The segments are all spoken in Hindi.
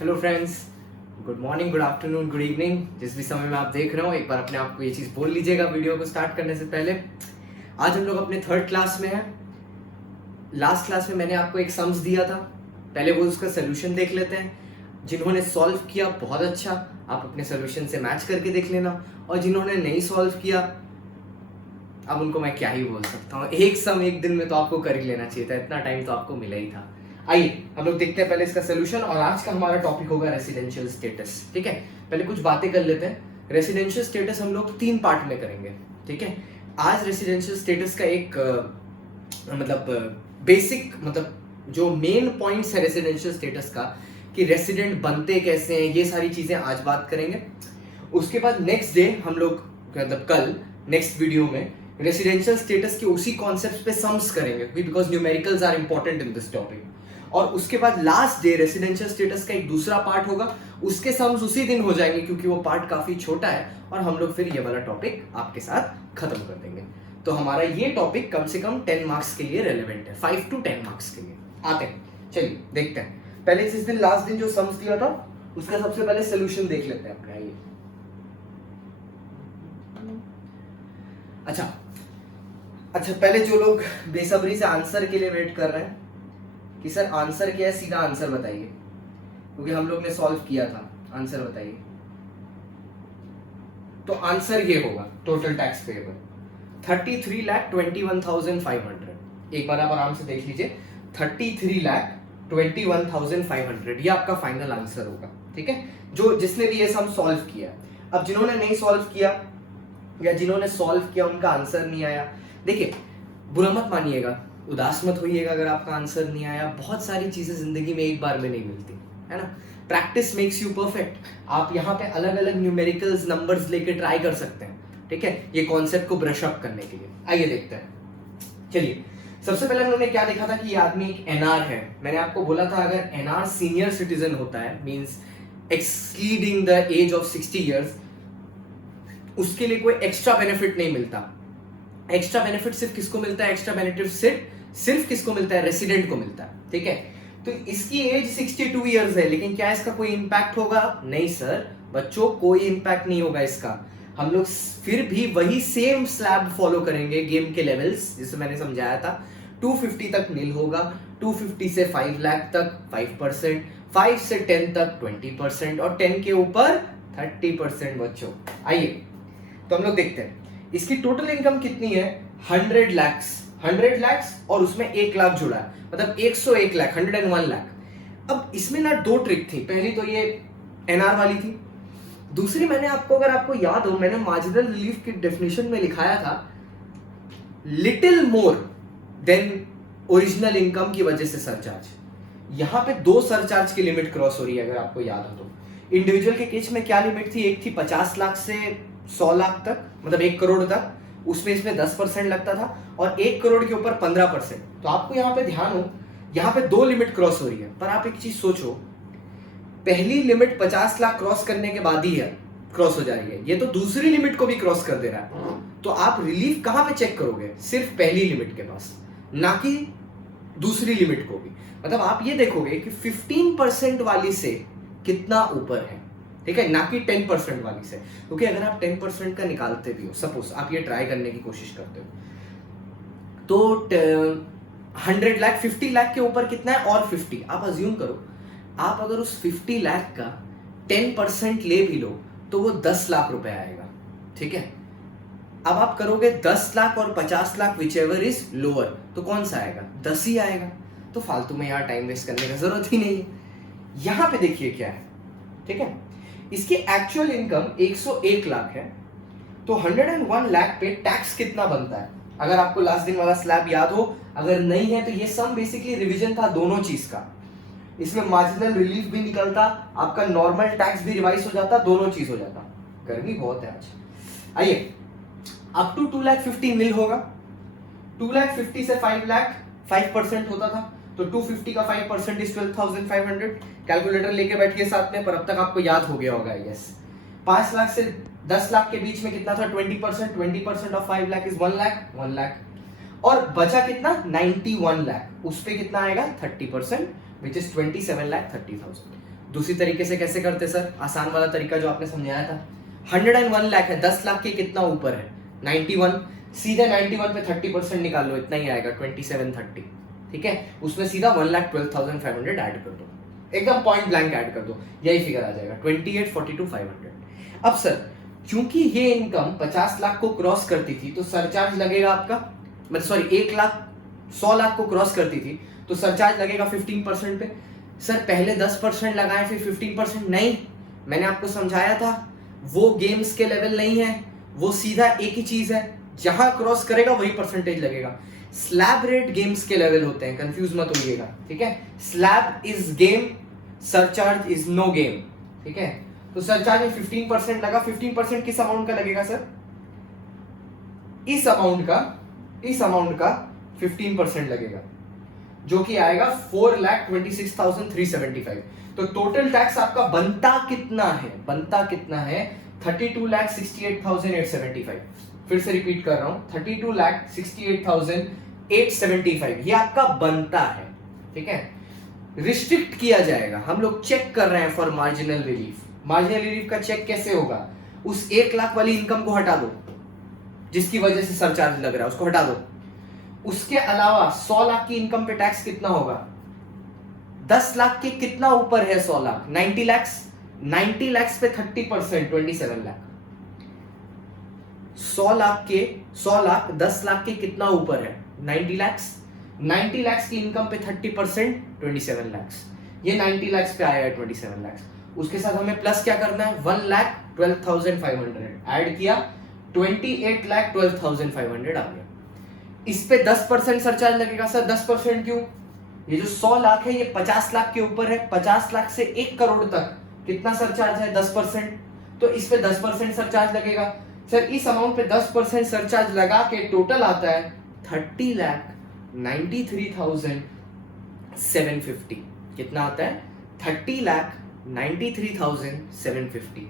Hello friends, good morning, good afternoon, good evening, जिस भी समय में आप देख रहे हो। एक बार अपने आप को ये चीज़ बोल लीजिएगा वीडियो को स्टार्ट करने से पहले। आज हम लोग अपने थर्ड क्लास में हैं। लास्ट क्लास में मैंने आपको एक सम्स दिया था, पहले वो उसका सोल्यूशन देख लेते हैं। जिन्होंने सॉल्व किया बहुत अच्छा, आप अपने सोल्यूशन से मैच करके देख लेना, और जिन्होंने नहीं सॉल्व किया अब उनको मैं क्या ही बोल सकता हूँ। एक सम एक दिन में तो आपको कर ही लेना चाहिए था, इतना टाइम तो आपको मिला ही था। आइए हम लोग देखते हैं पहले इसका सोल्यूशन, और आज का हमारा टॉपिक होगा रेसिडेंशियल स्टेटस। ठीक है, पहले कुछ बातें कर लेते हैं। रेसिडेंशियल स्टेटस हम लोग 3 पार्ट में करेंगे। ठीक है, आज रेसिडेंशियल स्टेटस का एक बेसिक जो मेन पॉइंट्स है रेसिडेंशियल स्टेटस का, कि रेसिडेंट बनते कैसे हैं, ये सारी चीजें आज बात करेंगे। उसके बाद नेक्स्ट डे हम लोग कल नेक्स्ट वीडियो में रेसिडेंशियल स्टेटस के उसी कॉन्सेप्ट पे सम्स करेंगे, because numericals are important in this topic. और उसके बाद लास्ट डे रेसिडेंशियल स्टेटस का एक दूसरा पार्ट होगा, उसके सम्स उसी दिन हो जाएंगे क्योंकि वो पार्ट काफी छोटा है, और हम लोग फिर ये वाला टॉपिक आपके साथ खत्म कर देंगे। तो हमारा ये टॉपिक कम से कम 10 मार्क्स के लिए रेलेवेंट है, 5 to 10 मार्क्स के लिए। आते हैं, चलिए देखते हैं। पहले इस दिन लास्ट दिन जो सम्स दिया था उसका सबसे पहले सोल्यूशन देख लेते हैं अपने। आइए, अच्छा पहले जो लोग बेसब्री से आंसर के लिए वेट कर रहे हैं कि सर आंसर क्या है, सीधा आंसर बताइए, क्योंकि हम लोग ने सॉल्व किया था। आंसर बताइए। तो आंसर ये होगा, टोटल टैक्स पेएबल 33,21,500। एक बार आप आराम से देख लीजिए, 33,21,500 ये आपका फाइनल आंसर होगा। ठीक है, जो जिसने भी ये सम सॉल्व किया। अब जिन्होंने नहीं सॉल्व किया या जिन्होंने सॉल्व किया उनका आंसर नहीं आया, देखिए बुरा मत मानिएगा, उदास मत होइएगा अगर आपका आंसर नहीं आया। बहुत सारी चीजें जिंदगी में एक बार में नहीं मिलती है ना। Practice makes you perfect. आप यहाँ पे अलग अलग न्यूमेरिकल्स नंबर्स लेके ट्राई कर सकते हैं। ठीक है, ये कॉन्सेप्ट को ब्रश अप करने के लिए। आइए देखते हैं। चलिए, सबसे पहले उन्होंने क्या देखा था कि ये आदमी एक एनआर है। मैंने आपको बोला था अगर एनआर सीनियर सिटीजन होता है, means exceeding the age of 60 years, उसके लिए कोई एक्स्ट्रा बेनिफिट नहीं मिलता। एक्स्ट्रा बेनिफिट सिर्फ किसको मिलता है? एक्स्ट्रा बेनिफिट सिर्फ किसको मिलता है? रेसिडेंट को मिलता है। ठीक है, तो इसकी एज 62 इयर्स है, लेकिन क्या इसका कोई इंपैक्ट होगा? नहीं सर बच्चों, कोई इंपैक्ट नहीं होगा इसका। हम लोग फिर भी वही सेम स्लैब फॉलो करेंगे, गेम के लेवल्स जिसे मैंने समझाया था। 250 तक नील होगा, 250 से 5 लाख तक 5%, 5 से 10 तक 20%, और 10 के ऊपर 30% बच्चों। आइए तो हम लोग देखते हैं इसकी टोटल इनकम कितनी है। 100 लाख और उसमें 1 लाख जुड़ा है, मतलब 101 लाख, 101 लाख। अब इसमें ना 2 ट्रिक थी। पहली तो ये एनआर वाली थी, दूसरी मैंने आपको, अगर आपको याद हो, मैंने मार्जिनल रिलीफ की डेफिनेशन में लिखाया था little more than original income की वजह से सरचार्ज। यहां पे 2 सरचार्ज की लिमिट क्रॉस हो रही है, अगर आपको याद हो तो। इंडिविजुअल के केस में क्या लिमिट थी? एक थी 50 लाख से 100 लाख तक, मतलब 1 करोड़ तक, उसमें इसमें 10% लगता था, और 1 करोड़ के ऊपर 15%। तो आपको यहाँ पे ध्यान हो, यहाँ पे 2 लिमिट क्रॉस हो रही है। पर आप एक चीज सोचो, पहली लिमिट 50 लाख क्रॉस करने के बाद ही है क्रॉस हो जा रही है, ये तो दूसरी लिमिट को भी क्रॉस कर दे रहा है। तो आप रिलीफ कहां पे चेक करोगे? सिर्फ पहली लिमिट के पास, ना कि दूसरी लिमिट को भी। मतलब आप ये देखोगे कि 15% वाली से कितना ऊपर है। ठीक है, ना कि 10% वाली से। क्योंकि अगर आप 10% का निकालते भी हो, सपोज आप ये ट्राई करने की कोशिश करते हो, तो 100 लाख 50 लाख के ऊपर कितना है? और 50। आप अज्यूम करो, आप अगर उस 50 लाख का 10% ले भी लो तो वो 10 लाख रुपए आएगा। ठीक है, अब आप करोगे 10 लाख और 50 lakh, which ever is lower, तो कौन सा आएगा? 10 ही आएगा। तो फालतू में यहाँ टाइम वेस्ट करने की जरूरत ही नहीं है। यहां पे देखिए क्या है। ठीक है, इसकी एक्चुअल इनकम 101 लाख है, तो 101 लाख पे टैक्स कितना बनता है? अगर आपको लास्ट दिन वाला स्लैब याद हो, अगर नहीं है तो ये सम बेसिकली रिवीजन था दोनों चीज का। इसमें मार्जिनल रिलीफ भी निकलता, आपका नॉर्मल टैक्स भी रिवाइज हो जाता, दोनों चीज हो जाता। गर्मी बहुत है आज। आइए, अप टू 2,50,000 नील होगा। 2,50,000 से 5 लाख 5% होता था, तो 250 का 5% इज 12,500। कैलकुलेटर लेके बैठिए साथ में, पर अब तक आपको याद हो गया होगा। यस, 5 लाख से 10 लाख के बीच में कितना था? 20% ऑफ 5 लाख इज 1 लाख। और बचा कितना? 91 लाख। उस पे कितना आएगा? 30%, विच इज 27,30,000। दूसरी तरीके से कैसे करते सर? आसान वाला तरीका जो आपने समझाया था, 101 लाख है, 10 लाख के कितना ऊपर है? 91, सीधे 91 पे 30% निकाल लो, इतना ही आएगा 2730, ठीक है। उसमें सीधा 1,12,500 ऐड कर दो, एकदम पॉइंट ब्लैंक ऐड कर दो, यही फिगर आ जाएगा 2842,500। अब सर क्योंकि ये इनकम 50 लाख को क्रॉस करती थी तो सरचार्ज लगेगा आपका, मतलब सॉरी 1 लाख को क्रॉस करती थी तो सरचार्ज लगेगा 15% पे। सर पहले 10% लगाए फिर 15% नहीं, मैंने आपको समझाया था वो गेम्स के लेवल नहीं है, वो सीधा एक ही चीज है, जहां क्रॉस करेगा वही परसेंटेज लगेगा। स्लैब रेट गेम्स के लेवल होते हैं, कंफ्यूज मत होइएगा, ठीक है। Slab is game, surcharge is no game, ठीक है। तो सरचार्ज में 15% लगा, 15% किस अमाउंट का लगेगा सर? इस अमाउंट का 15% लगेगा, जो कि आएगा 4,26,375। तो टोटल टैक्स आपका बनता कितना है? 32,68,875। फिर से रिपीट कर रहा हूं, 32,68,875 ये आपका बनता है, ठीक है। रिस्ट्रिक्ट किया जाएगा, हम लोग चेक कर रहे हैं for marginal relief. Marginal relief का चेक कैसे होगा? उस 1 लाख वाली इनकम को हटा दो जिसकी वजह से सरचार्ज लग रहा है, उसको हटा दो। उसके अलावा 100 लाख की इनकम पे टैक्स कितना होगा? 10 लाख के कितना ऊपर है 100 लाख? 90 लाख। 90 लाख पे 30% 27 लाख। 100 लाख 10 लाख के कितना ऊपर है? 90 लाख। 90 लाख की इनकम पे 30% 27 लाख। ये 90 लाख पे आया है 27 लाख। उसके साथ हमें प्लस क्या करना है? 1,12,500 ऐड किया, 28,12,500 आ गया। इस पे 10% सरचार्ज लगेगा। सर 10% क्यों? ये जो 100 लाख है ये 50 लाख के ऊपर है, 50 लाख से 1 करोड़ तक कितना सरचार्ज है? 10%। तो इस पे 10% सरचार्ज लगेगा। सर इस अमाउंट पे 10% सरचार्ज लगा के टोटल आता है 30,93,750। कितना आता है? 30,93,750।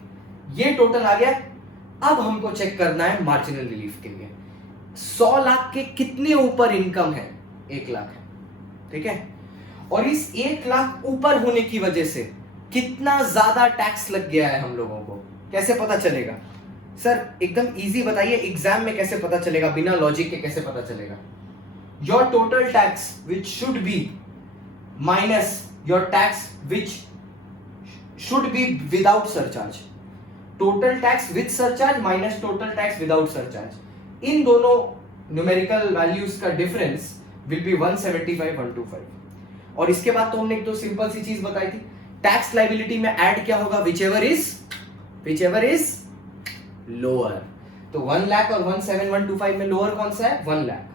ये टोटल आ गया। अब हमको चेक करना है मार्जिनल रिलीफ के लिए 100 लाख के कितने ऊपर इनकम है? 1 लाख है, ठीक है। और इस 1 लाख ऊपर होने की वजह से कितना ज्यादा टैक्स लग गया है हम लोगों को, कैसे पता चलेगा? सर एकदम इजी बताइए, एग्जाम में कैसे पता चलेगा? बिना लॉजिक के कैसे पता चलेगा? Your total tax which should be minus your tax which should be without surcharge. Total tax with surcharge minus total tax without surcharge, इन दोनों न्यूमेरिकल वैल्यूज का डिफरेंस विल बी 175 125। और इसके बाद तो हमने एक तो सिंपल सी चीज बताई थी, टैक्स लायबिलिटी में ऐड क्या होगा? Whichever is lower. तो 1 लाख और 17125 में लोअर कौन सा है? 1 lakh.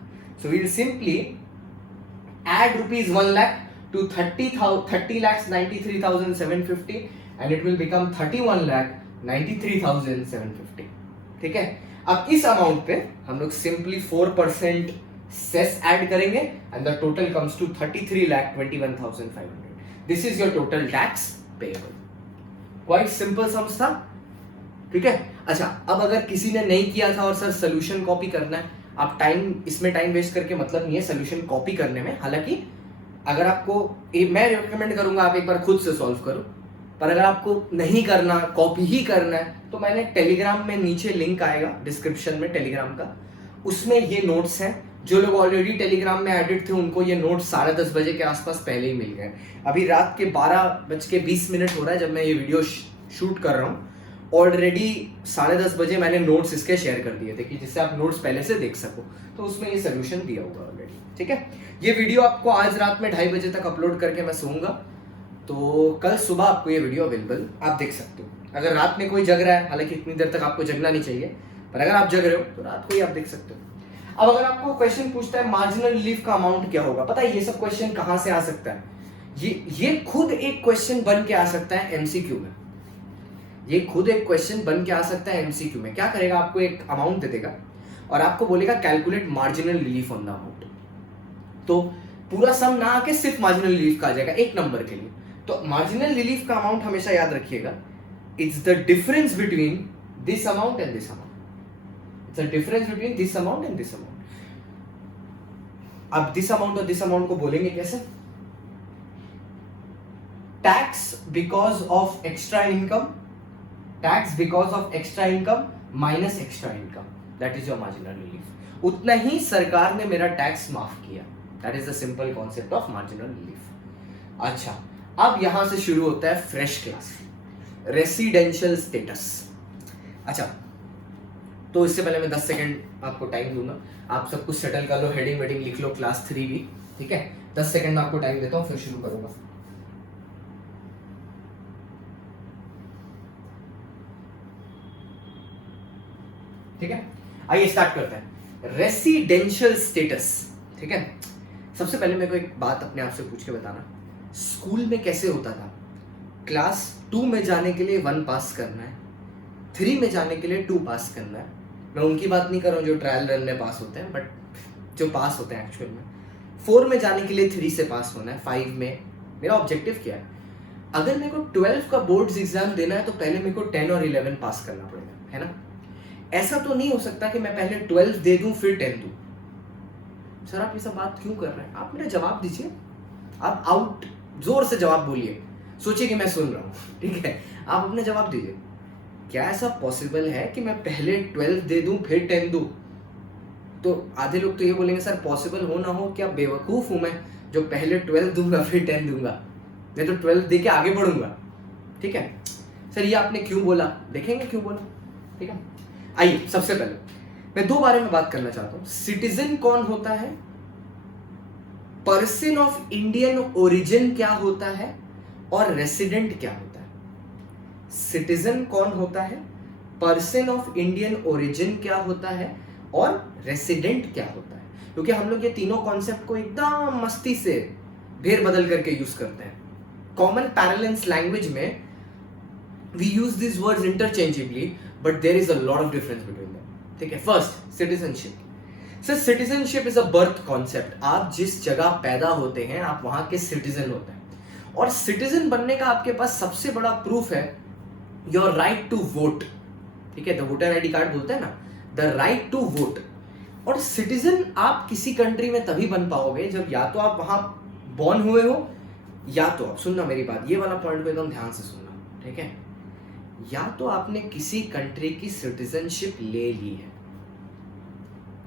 So we will simply add rupees 1 lakh to 30,93,750 and it will become 31,93,750, ठीक है। अब इस अमाउंट पे हम लोग सिंपली 4% सेस ऐड करेंगे and the total comes to 33,21,500। This is your total tax payable. Quite simple sums था, ठीक है। अच्छा अब अगर किसी ने नहीं किया था और सर सोल्यूशन कॉपी करना है, आप इसमें टाइम वेस्ट करके मतलब नहीं है सोल्यूशन कॉपी करने में। हालांकि अगर आपको मैं रिकमेंड करूंगा आप एक बार खुद से सॉल्व करो, पर अगर आपको नहीं करना, कॉपी ही करना है, तो मैंने टेलीग्राम में नीचे लिंक आएगा डिस्क्रिप्शन में टेलीग्राम का, उसमें ये नोट्स हैं। जो लोग ऑलरेडी टेलीग्राम में एडिट थे उनको ये नोट्स 10:30 बजे के आसपास पहले ही मिल गए। अभी रात के 12:20 हो रहा है जब मैं ये वीडियो शूट कर रहा हूँ। ऑलरेडी 10:30 बजे मैंने नोट्स इसके शेयर कर दिए थे कि जिससे आप नोट्स पहले से देख सको, तो उसमें ये सोल्यूशन दिया होगा ऑलरेडी, ठीक है। ये वीडियो आपको आज रात में 2:30 बजे तक अपलोड करके मैं सोऊंगा, तो कल सुबह आपको ये वीडियो अवेलेबल आप देख सकते हो। अगर रात में कोई जग रहा है, हालांकि इतनी देर तक आपको जगना नहीं चाहिए, पर अगर आप जग रहे हो तो रात को ही आप देख सकते हो। अब अगर आपको क्वेश्चन पूछता है मार्जिनल रिलीफ का अमाउंट क्या होगा, पता है ये सब क्वेश्चन कहां से आ सकता है? ये खुद एक क्वेश्चन बन के आ सकता है एमसीक्यू में। ये खुद एक क्वेश्चन बन के आ सकता है एमसीक्यू में। क्या करेगा? आपको एक अमाउंट दे देगा और आपको बोलेगा calculate marginal relief on the amount. तो पूरा सम ना आके सिर्फ मार्जिनल रिलीफ का आ जाएगा एक नंबर के लिए। तो मार्जिनल रिलीफ का अमाउंट हमेशा याद रखिएगा, it's the difference between this amount and this amount. It's the difference between this amount and this amount. अब दिस अमाउंट और दिस अमाउंट को बोलेंगे कैसे? Tax because of extra income, tax because of extra income minus extra income, that is your marginal relief. उतना ही सरकार ने मेरा टैक्स माफ किया, that is the simple concept of marginal relief. अच्छा, अब यहां से शुरू होता है फ्रेश क्लास, रेसिडेंशियल स्टेटस। अच्छा, तो इससे पहले मैं 10 सेकंड आपको टाइम दूंगा, आप सब कुछ सेटल कर लो, हेडिंग वेडिंग लिख लो, क्लास 3 भी, ठीक है। 10 सेकंड में आपको टाइम देता हूं, फिर शुरू करूंगा। ठीक है, आइए स्टार्ट करते हैं। रेसिडेंशियल स्टेटस, ठीक है। सबसे पहले मेरे को एक बात अपने आप से पूछ के बताना, स्कूल में कैसे होता था? क्लास 2 में जाने के लिए 1 पास करना है, 3 में जाने के लिए 2 पास करना है। मैं उनकी बात नहीं कर रहा हूँ जो ट्रायल रन में पास होते हैं, बट जो पास होते हैं एक्चुअल में। 4 में जाने के लिए 3 से पास होना है, 5 में मेरा ऑब्जेक्टिव क्या है? अगर मेरे को 12 का बोर्ड्स एग्जाम देना है तो पहले मेरे को 10 और 11 पास करना पड़ेगा, है ना। ऐसा तो नहीं हो सकता कि मैं पहले 12 दे दूं फिर 10 दूं। सर आप ये सब बात क्यों कर रहे हैं? आप मेरा जवाब दीजिए, आप आउट जोर से जवाब बोलिए, सोचिए कि मैं सुन रहा हूँ, ठीक है। आप अपने जवाब दीजिए, क्या ऐसा पॉसिबल है कि मैं पहले 12 दे दूं फिर 10 दूं? तो आधे लोग तो ये बोलेंगे सर पॉसिबल हो ना हो, क्या बेवकूफ हूं मैं जो पहले 12 दूंगा फिर 10 दूंगा? मैं तो 12 दे के आगे बढ़ूंगा, ठीक है। सर ये आपने क्यों बोला, देखेंगे क्यों बोला, ठीक है। आइए सबसे पहले मैं 2 बारे में बात करना चाहता हूं। सिटीजन कौन होता है, पर्सन ऑफ इंडियन ओरिजिन क्या होता है, और रेसिडेंट क्या होता है। सिटीजन कौन होता है, पर्सन ऑफ इंडियन ओरिजिन क्या होता है, और रेसिडेंट क्या होता है। क्योंकि हम लोग ये तीनों कॉन्सेप्ट को एकदम मस्ती से भेर बदल करके यूज करते हैं। कॉमन पैरेलल्स लैंग्वेज में we use this words interchangeably, but there is a lot of difference between them, ठीक है। First, citizenship. Sir citizenship is a birth concept. आप जिस जगह पैदा होते हैं आप वहां के सिटीजन होते हैं, और सिटीजन बनने का आपके पास सबसे बड़ा प्रूफ है योर राइट टू वोट, ठीक है। द वोटर आईडी कार्ड बोलते हैं ना, द राइट टू वोट। और सिटीजन आप किसी कंट्री में तभी बन पाओगे जब या तो आप वहां बॉर्न हुए हो, या तो आप सुनना मेरी बात, ये वाला पॉइंट को एकदम ध्यान से सुनना, ठीक है। या तो आपने किसी कंट्री की सिटीजनशिप ले ली है,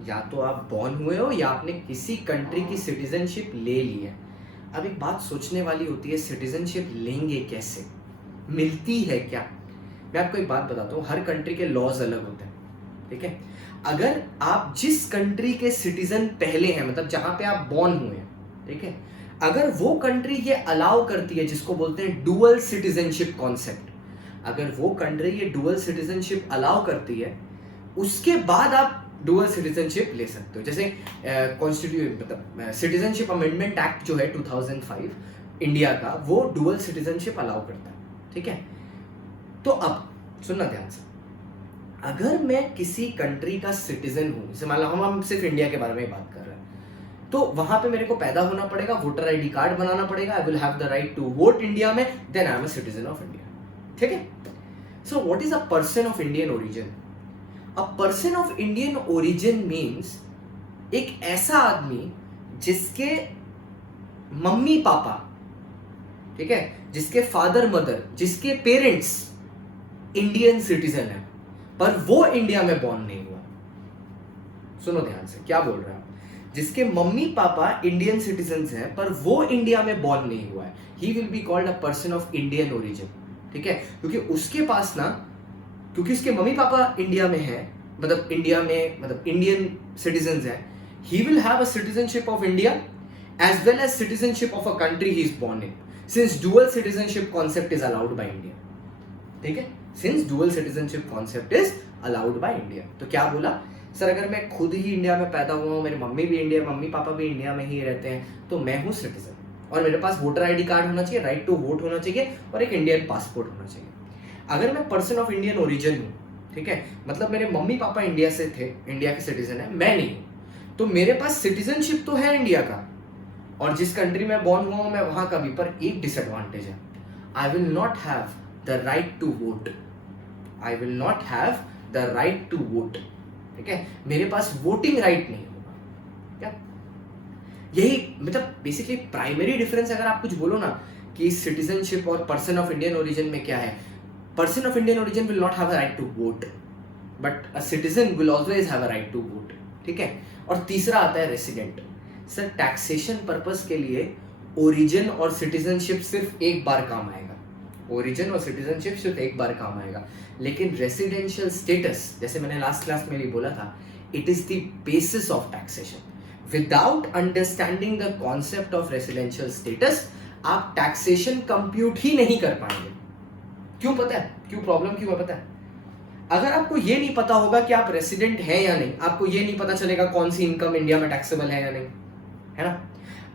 या तो आप बॉर्न हुए हो या आपने किसी कंट्री की सिटीजनशिप ले ली है। अब एक बात सोचने वाली होती है, सिटीजनशिप लेंगे कैसे, मिलती है क्या? मैं आपको एक बात बताता हूँ, हर कंट्री के लॉज अलग होते हैं, ठीक है। अगर आप जिस कंट्री के सिटीजन पहले हैं, मतलब जहां पे आप बॉर्न हुए हैं, ठीक है, अगर वो कंट्री ये अलाउ करती है, जिसको बोलते हैं डुअल सिटीजनशिप कॉन्सेप्ट, अगर वो कंट्री ये डुअल सिटीजनशिप अलाउ करती है, उसके बाद आप डुअल सिटीजनशिप ले सकते हो। जैसे कॉन्स्टिट्यूट मतलब सिटीजनशिप अमेंडमेंट एक्ट जो है 2005 इंडिया का, वो डुअल सिटीजनशिप अलाउ करता है, ठीक है। तो अब सुनना ध्यान से, अगर मैं किसी कंट्री का सिटीजन हूं, जैसे मान लो हम सिर्फ इंडिया के बारे में बात कर रहे हैं, तो वहां पे मेरे को पैदा होना पड़ेगा, वोटर आईडी कार्ड बनाना पड़ेगा, I will have the right to vote India में, then I am a citizen of India, ठीक है। So what is a person of Indian origin? A person of Indian origin means एक ऐसा आदमी जिसके मम्मी पापा, ठीक है, जिसके फादर मदर, जिसके पेरेंट्स इंडियन सिटीजन है, पर वो इंडिया में बॉर्न नहीं हुआ। सुनो ध्यान से, क्या बोल रहा हूं, जिसके मम्मी पापा इंडियन सिटीजन्स हैं पर वो इंडिया में बॉर्न नहीं हुआ है, he will be called a person of Indian origin, ठीक है। क्योंकि उसके पास ना, क्योंकि उसके मम्मी पापा इंडिया में है, मतलब इंडिया में मतलब इंडियन सिटीजन्स हैं, he will have a citizenship of India as well as citizenship of a country he is born in, since dual citizenship concept is allowed by India, ठीक है, since dual citizenship concept is allowed by India। तो क्या बोला सर, अगर मैं खुद ही इंडिया में पैदा हुआ हूँ, मेरी मम्मी भी इंडिया, मम्मी पापा भी इंडिया में ही रहते हैं, तो मैं हूँ सिटीजन, और मेरे पास वोटर आईडी कार्ड होना चाहिए, राइट टू वोट होना चाहिए, और एक इंडियन पासपोर्ट होना चाहिए। अगर मैं पर्सन ऑफ इंडियन ओरिजिन हूँ, ठीक है, मतलब मेरे मम्मी पापा इंडिया से थे, इंडिया के सिटीजन है, मैं नहीं हूँ, तो मेरे पास सिटीजनशिप तो है इंडिया का, और जिस कंट्री में बॉर्न हुआ हूं मैं वहां का भी, पर एक डिसएडवांटेज है, I will not have the right to vote, I will not have the right to vote, ठीक है, मेरे पास वोटिंग राइट नहीं होगा। क्या यही मतलब बेसिकली प्राइमरी डिफरेंस? अगर आप कुछ बोलो ना कि सिटीजनशिप और पर्सन ऑफ इंडियन ओरिजिन में क्या है. Person of Indian origin will not have a right to vote, but a citizen will always have a right to vote. ठीक है. और तीसरा आता है रेसिडेंट. सर टैक्सेशन पर्पस के लिए ओरिजिन और सिटीजनशिप सिर्फ एक बार काम आएगा. ओरिजिन और सिटीजनशिप सिर्फ एक बार काम आएगा, लेकिन रेसिडेंशियल स्टेटस, जैसे मैंने लास्ट क्लास में भी बोला था, it is the basis of taxation. Without understanding the concept of residential status आप टैक्सेशन कंप्यूट ही नहीं कर पाएंगे. क्यों पता है? क्यों प्रॉब्लम क्यों है पता है? अगर आपको ये नहीं पता होगा कि आप रेसिडेंट हैं या नहीं, आपको ये नहीं पता चलेगा कौन सी इनकम इंडिया में टैक्सेबल है या नहीं, है ना.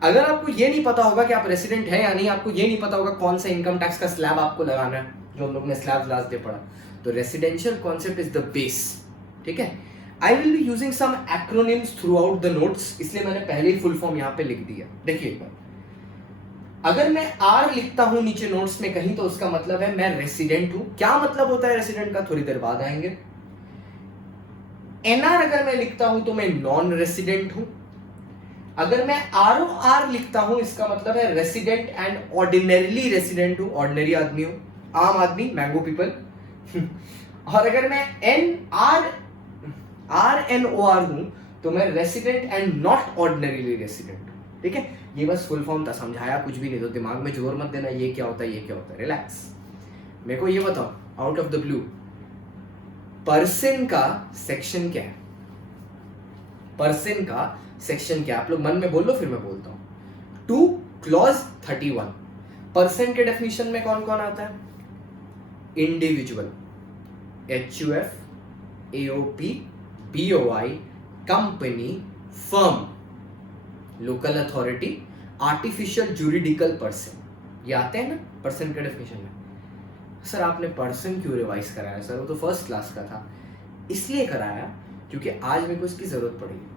अगर आपको ये नहीं पता होगा कि आप रेसिडेंट हैं या नहीं, आपको ये नहीं पता होगा कौन सा इनकम टैक्स का स्लैब आपको लगाना है, जो हम लोग ने स्लैब लास्ट डे पढ़ा. तो residential concept is the base. ठीक है. I will be using some acronyms throughout the notes, इसलिए मैंने पहले ही फुल फॉर्म यहाँ पे लिख दिया. देखिए एक बार, अगर मैं आर लिखता हूं नीचे नोट्स में कहीं, तो उसका मतलब है मैं रेसिडेंट हूं. क्या मतलब होता है रेसिडेंट का, थोड़ी देर बाद आएंगे. एनआर अगर मैं लिखता हूं तो मैं नॉन रेसिडेंट हूं. अगर मैं आर लिखता हूं, इसका मतलब है रेसिडेंट एंड ऑर्डिनरीली रेसिडेंट हूं. ऑर्डिनरी आदमी हूं, आम आदमी, मैंगो पीपल. और अगर मैं RNOR हूं तो मैं resident and not ordinarily resident. ठीक है. ये बस फुल फॉर्म था, समझाया कुछ भी नहीं, तो दिमाग में जोर मत देना ये क्या होता है ये क्या होता है. रिलैक्स. मेरे को ये बताओ out of the blue, person का सेक्शन क्या है? पर्सन का सेक्शन क्या? आप लोग मन में बोल लो, फिर मैं बोलता हूं. 2 क्लॉज 31. पर्सन के डेफिनेशन में कौन कौन आता है? Individual, HUF, AOP, BOI, company, firm, local authority, artificial juridical person. ये आते हैं ना पर्सन के डेफिनेशन में. सर आपने पर्सन क्यों रिवाइज कराया? सर वो तो फर्स्ट क्लास का था. इसलिए कराया क्योंकि आज मेरे को इसकी जरूरत पड़ेगी.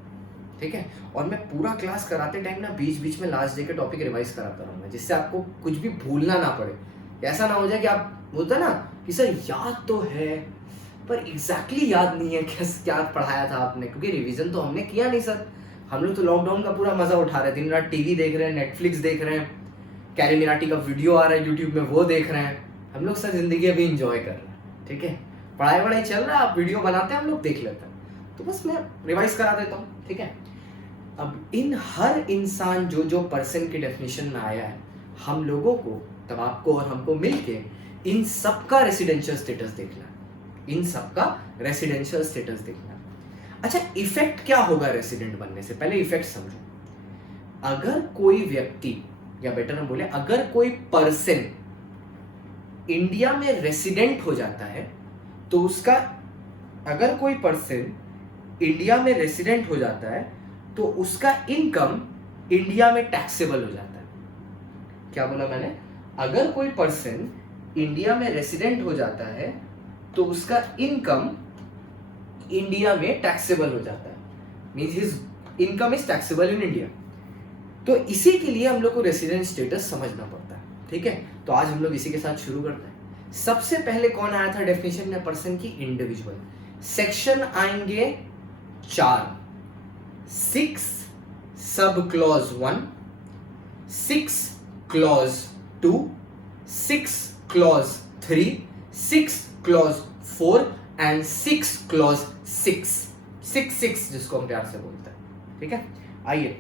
ठीक है. और मैं पूरा क्लास कराते टाइम ना बीच बीच में लास्ट डे के टॉपिक रिवाइज कराता रहूंगा, जिससे आपको कुछ भी भूलना ना पड़े. ऐसा ना हो जाए कि आप बोलते ना कि सर याद तो है पर एग्जैक्टली याद नहीं है क्या पढ़ाया था आपने, क्योंकि रिवीजन तो हमने किया नहीं सर. हम लोग तो लॉकडाउन का पूरा मजा उठा रहे हैं, दिन रात टीवी देख रहे हैं, नेटफ्लिक्स देख रहे हैं, कैरी मिनाटी का वीडियो आ रहा है यूट्यूब में, वो देख रहे हैं. हम लोग सर जिंदगी अभी इंजॉय कर रहे हैं. ठीक है. पढ़ाई चल रहा है, आप वीडियो बनाते हैं, हम लोग देख लेते हैं. तो बस मैं रिवाइज करा देता हूँ. ठीक है. अब इन हर इंसान जो पर्सन की डेफिनेशन में आया है, हम लोगों को, तब आपको और हमको मिलके इन सबका रेसिडेंशियल स्टेटस देखना है. इन सबका रेसिडेंशियल स्टेटस देखना है. अच्छा, इफेक्ट क्या होगा रेसिडेंट बनने से? पहले इफेक्ट समझो. अगर कोई व्यक्ति, या बेटर हम बोले अगर कोई पर्सन इंडिया में रेसिडेंट हो जाता है, तो उसका, अगर कोई पर्सन इंडिया में रेसिडेंट हो जाता है तो उसका इनकम इंडिया में टैक्सेबल हो जाता है. क्या बोला मैंने? अगर कोई पर्सन इंडिया में रेसिडेंट हो जाता है तो उसका इनकम इंडिया में टैक्सेबल हो जाता है. Means his income is taxable in India. तो इसी के लिए हम लोग को रेसिडेंट स्टेटस समझना पड़ता है. ठीक है. तो आज हम लोग इसी के साथ शुरू करते हैं. सबसे पहले कौन आया था डेफिनेशन में पर्सन की? इंडिविजुअल. सेक्शन आएंगे 4. 6 sub clause 1, 6 clause 2, 6 clause 3, 6 clause 4 and 6 clause 6 जिसको हम प्यार से बोलते हैं. ठीक है. आइए,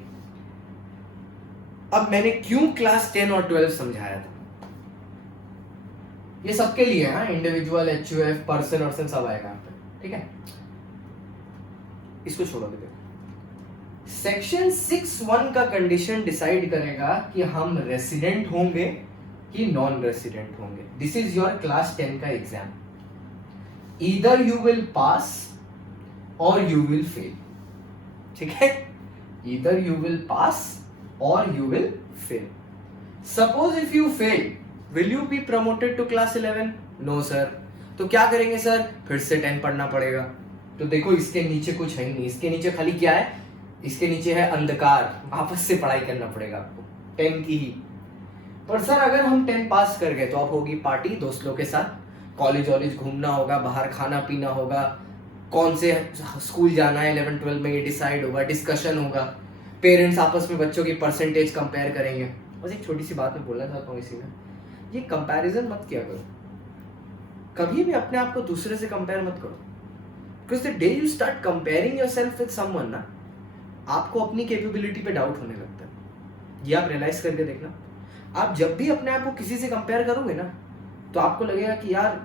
अब मैंने क्यों क्लास 10 और 12 समझाया था, ये सबके लिए है. इंडिविजुअल, HUF, पर्सन सब आएगा यहाँ पे. ठीक है. इसको छोड़ो देखो. सेक्शन 6(1) का कंडीशन डिसाइड करेगा कि हम रेसिडेंट होंगे कि नॉन रेसिडेंट होंगे. दिस इज योर क्लास 10 का exam. Either you will pass और यू विल फेल. ठीक है. ईदर यू विल पास और you will fail. Suppose if you fail, will you be promoted to class 11? No sir. तो क्या करेंगे सर? फिर से 10 पढ़ना पड़ेगा. तो देखो इसके नीचे कुछ है ही नहीं. इसके नीचे खाली क्या है? इसके नीचे है अंधकार. वापस से पढ़ाई करना पड़ेगा आपको 10 की ही. पर सर अगर हम 10 पास कर गए तो अब होगी पार्टी दोस्तों के साथ, कॉलेज वॉलेज घूमना होगा, बाहर खाना पीना होगा, कौन से स्कूल जाना है 11-12 में ये डिसाइड होगा, डिस्कशन होगा, पेरेंट्स आपस में बच्चों की परसेंटेज कंपेयर करेंगे. बस एक छोटी सी बात मैं बोलना चाहता हूँ इसी में, ये कंपैरिजन मत किया करो, कभी भी अपने आप को दूसरे से कंपेयर मत करो, because the day you start comparing yourself with someone ना, आपको अपनी कैपेबिलिटी पे डाउट होने लगता है। ये आप रियलाइज करके देखना, आप जब भी अपने आप को किसी से कंपेयर करोगे ना, तो आपको लगेगा कि यार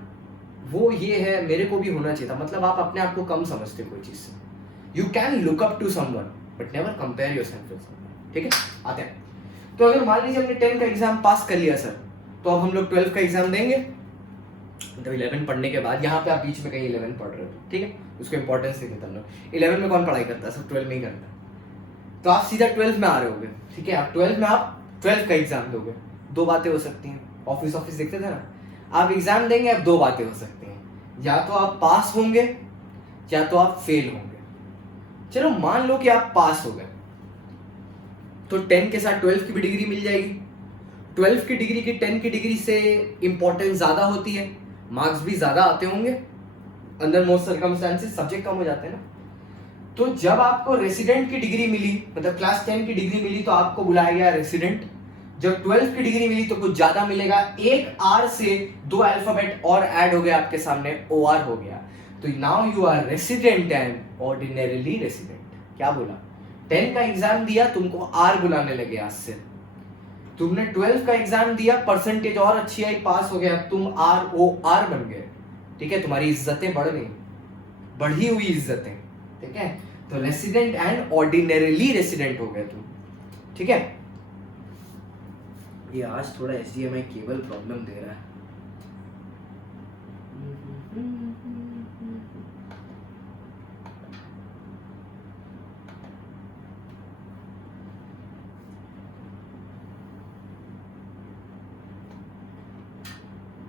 वो ये है, मेरे को भी होना चाहिए था, मतलब आप अपने आप को कम समझते हो कोई चीज से। You can look up to someone but never compare yourself with someone, ठीक है। आते हैं, तो अगर मान लीजिए हमने 10 का एग्जाम पास कर लिया सर, तो अब हम लोग 12 का एग्जाम देंगे। तो 11 पढ़ने के बाद, यहाँ पे आप बीच में कहीं 11 पढ़ रहे हो, ठीक है, उसको इंपॉर्टेंस नहीं देता हम लोग। 11 में कौन पढ़ाई करता है, सब 12 में ही करता है। तो आप सीधा 12 में आ रहे होगे, ठीक है, आप 12 में आप 12 का एग्जाम दोगे। दो बातें हो सकती हैं, ऑफिस देखते थे ना, आप एग्जाम देंगे, अब दो बातें हो सकती हैं, या तो आप पास होंगे या तो आप फेल होंगे। चलो मान लो कि आप पास हो गए, तो 10 के साथ 12 की भी डिग्री मिल जाएगी। 12 की डिग्री की 10 की डिग्री से इंपॉर्टेंस ज्यादा होती है, मार्क्स भी ज्यादा आते होंगे, अंडर मोस्ट सर्कमस्टेंसेस सब्जेक्ट कम हो जाते हैं ना। तो जब आपको रेसिडेंट की डिग्री मिली, मतलब क्लास 10 की डिग्री मिली, तो आपको बुलाया गया रेसिडेंट। जब 12 की डिग्री मिली तो कुछ ज्यादा मिलेगा, एक आर से 2 अल्फाबेट और ऐड हो गया आपके सामने, OR हो गया। तो now you are resident and ordinarily resident. क्या बोला, 10 का एग्जाम दिया, तुमको आर बुलाने लगे आज से। तुमने 12 का एग्जाम दिया, परसेंटेज और अच्छी आई, पास हो गया, तुम ROR बन गए, ठीक है, तुम्हारी इज्जतें बढ़ गई, बढ़ी हुई इज्जतें, ठीक है। तो रेसिडेंट एंड ऑर्डिनरीली रेसिडेंट हो गए तुम, ठीक है। ये आज थोड़ा HDMI केबल प्रॉब्लम दे रहा है।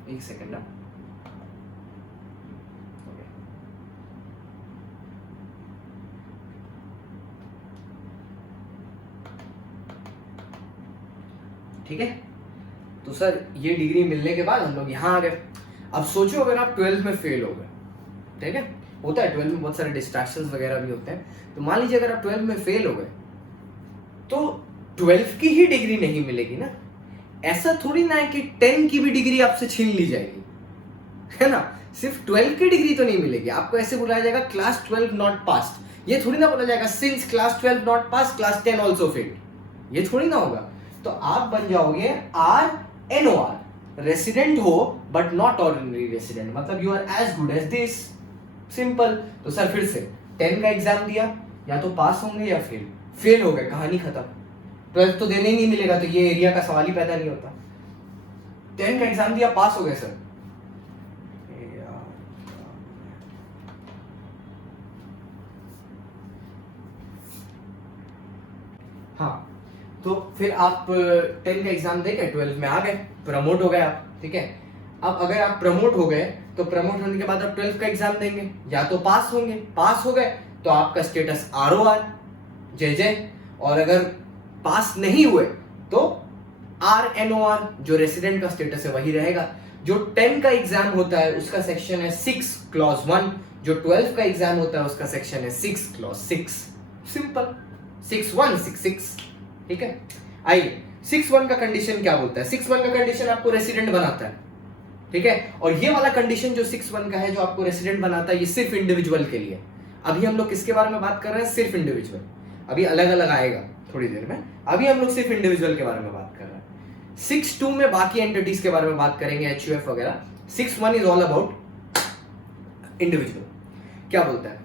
एक सेकंड ना, ठीक है। तो सर ये डिग्री मिलने के बाद हम लोग यहाँ आ गए। अब सोचो अगर आप 12 में फेल हो गए, ठीक है, होता है 12 में बहुत सारे डिस्ट्रैक्शंस वगैरह भी होते हैं। तो मान लीजिए अगर आप 12 में फेल हो गए, तो 12 की ही डिग्री नहीं मिलेगी ना। ऐसा थोड़ी ना है कि 10 की भी डिग्री आपसे छीन ली जाएगी, है ना। सिर्फ 12 की डिग्री तो नहीं मिलेगी आपको, ऐसे बुलाया जाएगा क्लास 12 नॉट पास्ड। ये थोड़ी ना बोला जाएगा since class 12 not pass class 10 also fail, ये थोड़ी ना होगा। तो आप बन जाओगे RNOR, रेसिडेंट हो बट नॉट ऑर्डिनरी रेसिडेंट, मतलब you are as good as this, simple. तो सर फिर से 10 का एग्जाम दिया, या तो पास होंगे या फेल, फेल हो गए, कहानी खत्म। 12 तो देने ही नहीं मिलेगा, तो ये एरिया का सवाल ही पैदा नहीं होता। 10 का एग्जाम दिया, पास हो गए सर, हाँ। तो फिर आप 10 का एग्जाम देके 12 में आ गए, प्रमोट हो गए आप, ठीक है। अब अगर आप प्रमोट हो गए, तो प्रमोट होने के बाद आप 12 का एग्जाम देंगे, या तो पास होंगे, पास हो गए तो आपका स्टेटस ROR, जय जय। और अगर पास नहीं हुए तो RNOR, जो रेसिडेंट का स्टेटस है वही रहेगा। जो 10 का एग्जाम होता है उसका सेक्शन है 6 क्लॉज 1, जो 12 का एग्जाम होता है उसका सेक्शन है 6 क्लॉज 6, सिंपल, 6(1)(6)(6), ठीक है। आइए 6(1) का कंडीशन क्या बोलता है। 6(1) का कंडीशन आपको रेसिडेंट बनाता है, ठीक है। और ये वाला कंडीशन जो 6(1) का है, जो आपको रेसिडेंट बनाता है, ये सिर्फ इंडिविजुअल के लिए। अभी हम लोग किसके बारे में बात कर रहे हैं, सिर्फ इंडिविजुअल, अभी अलग अलग आएगा थोड़ी देर में। अभी हम लोग सिर्फ इंडिविजुअल के बारे में बात कर रहे हैं। 6(2) में बाकी एंटिटीज के बारे में बात करेंगे, HUF वगैरह। 6(1) इज ऑल अबाउट इंडिविजुअल। क्या बोलता है,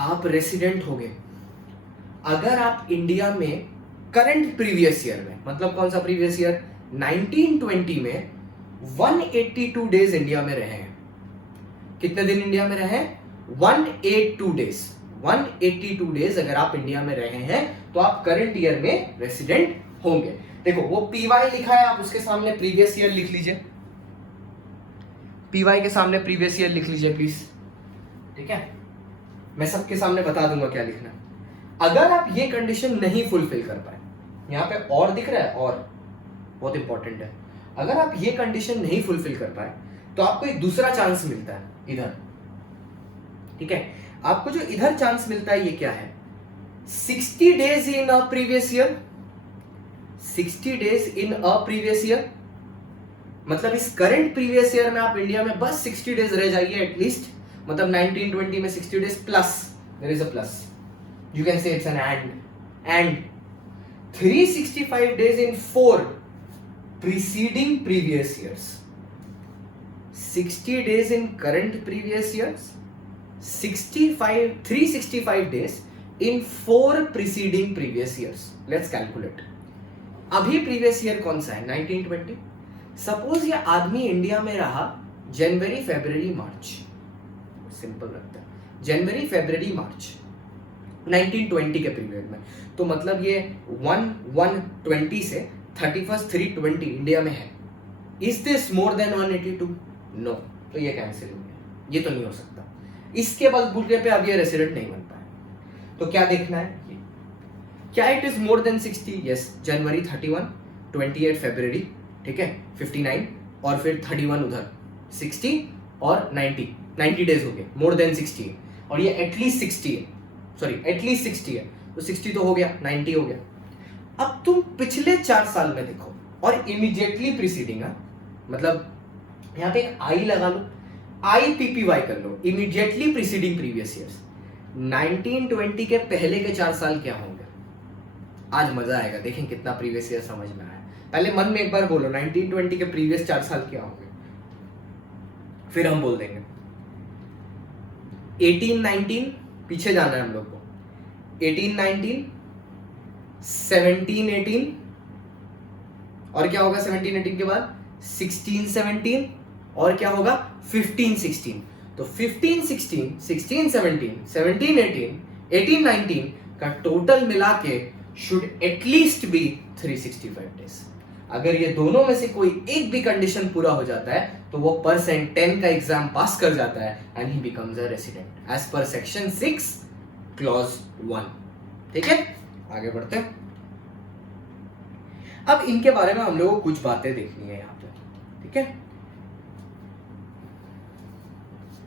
आप रेसिडेंट हो गए अगर आप इंडिया में करंट प्रीवियस ईयर में, मतलब कौन सा प्रीवियस ईयर, 1920 में 182 डेज इंडिया में रहे हैं। कितने दिन इंडिया में रहे हैं, 182 डेज। 182 डेज अगर आप इंडिया में रहे हैं तो आप करंट ईयर में रेसिडेंट होंगे। देखो वो PY लिखा है, आप उसके सामने प्रीवियस ईयर लिख लीजिए, PY के सामने प्रीवियस ईयर लिख लीजिए प्लीज, ठीक है। मैं सबके सामने बता दूंगा क्या लिखना। अगर आप ये कंडीशन नहीं फुलफिल कर पाए, यहाँ पे और दिख रहा है, और बहुत इंपॉर्टेंट है, अगर आप ये कंडीशन नहीं फुलफिल कर पाए तो आपको एक दूसरा चांस मिलता है इधर, ठीक है। आपको जो इधर चांस मिलता है ये क्या है, 60 days in a previous year, 60 days in a previous year, मतलब इस करंट प्रीवियस ईयर में आप इंडिया में बस 60 डेज रह जाइए एटलीस्ट, मतलब 1920 में 60 days plus, there is a plus, you can say it's an and 365 days in 4 preceding previous years. 60 days in current previous years, 365 days in 4 preceding previous years. Let's calculate. अभी previous year कौन सा है? 1920. Suppose ये आदमी इंडिया में रहा जनवरी, फरवरी, मार्च, सिंपल रखता है, जनवरी, फरवरी, मार्च 1920 के पीरियड में, तो मतलब ये 1/1/20 से 31st 3/20 इंडिया में है. Is this more than 182? No, तो ये कैंसिल हो गया, ये तो नहीं हो सकता. इसके बलबूते पे अब ये रेसिडेंट नहीं बन पाए. तो क्या देखना है, ये क्या it is more than 60? Yes, जनवरी 31, 28 फरवरी, ठीक है, 59 और फिर 31 उधर, 60 और 90 डेज हो गए, मोर देन 60 है, और ये एटलीस्ट 60 है, सॉरी एटलीस्ट 60 है, तो 60 तो हो गया, 90 हो गया. अब तुम पिछले 4 साल में देखो और इमीडिएटली प्रीसीडिंग, मतलब यहाँ पे एक आई लगा लो, IPPY कर लो, इमीडिएटली प्रीसीडिंग प्रीवियस ईयर्स. 1920 के पहले के 4 साल क्या होंगे? आज मजा आएगा, देखें कितना प्रीवियस ईयर समझ में आया. पहले मन में एक बार बोलो 1920 के प्रीवियस 4 साल क्या होंगे, फिर हम बोल देंगे. 1819 पीछे जाना है हम लोग को, 1819, 1718, और क्या होगा 1718 के बाद? 1617, और क्या होगा 1516. तो 1516, 1617, 1718, 1819 का टोटल मिला के शुड एटलीस्ट बी 365 डेज. अगर ये दोनों में से कोई एक भी कंडीशन पूरा हो जाता है तो वो पर्सन 10 का एग्जाम पास कर जाता है and he becomes a resident as per section 6 clause 1. ठीक है, आगे बढ़ते हैं. अब इनके बारे में हम लोगों को कुछ बातें देखनी है यहां पे. ठीक है,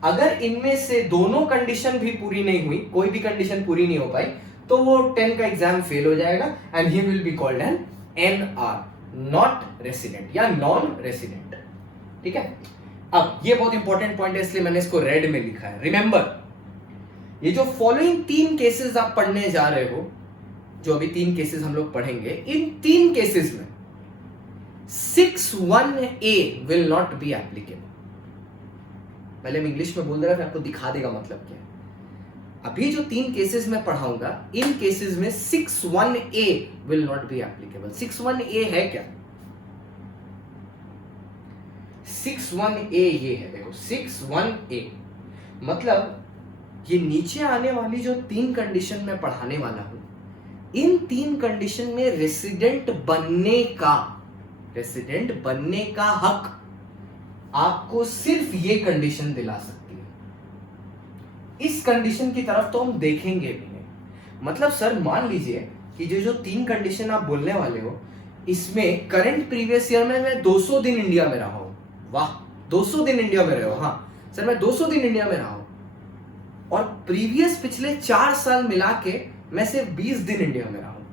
अगर इनमें से दोनों कंडीशन भी पूरी नहीं हुई, कोई भी कंडीशन पूरी नहीं हो पाई, तो वो 10 का एग्जाम फेल हो जाएगा and he will be called an NR, not resident या नॉन रेसिडेंट. ठीक है, अब ये बहुत इंपॉर्टेंट पॉइंट है इसलिए मैंने इसको रेड में लिखा है. रिमेंबर, ये जो फॉलोइंग 3 केसेस आप पढ़ने जा रहे हो, जो अभी 3 केसेस हम लोग पढ़ेंगे, इन 3 केसेस में 61A will not be applicable. पहले मैं इंग्लिश में बोल रहा था, आपको दिखा देगा मतलब क्या है. अभी जो 3 केसेस मैं पढ़ाऊंगा, इन केसेस में 61A will not be applicable. 61A है क्या? 61A ये है, देखो 61A मतलब ये नीचे आने वाली जो 3 कंडीशन मैं पढ़ाने वाला हूं, इन 3 कंडीशन में रेसिडेंट बनने का हक आपको सिर्फ ये कंडीशन दिला सकती है. इस कंडीशन की तरफ तो हम देखेंगे भी नहीं. मतलब सर मान लीजिए कि जो 3 कंडीशन आप बोलने वाले हो, इसमें करंट प्रीवियस ईयर में मैं 200 दिन इंडिया में रहा हूं. वाह, 200 दिन इंडिया में रहे हो. हाँ सर, मैं 200 दिन इंडिया में रहा हूं, और प्रीवियस पिछले 4 साल मिला के मैं सिर्फ 20 दिन इंडिया में रहा हूं,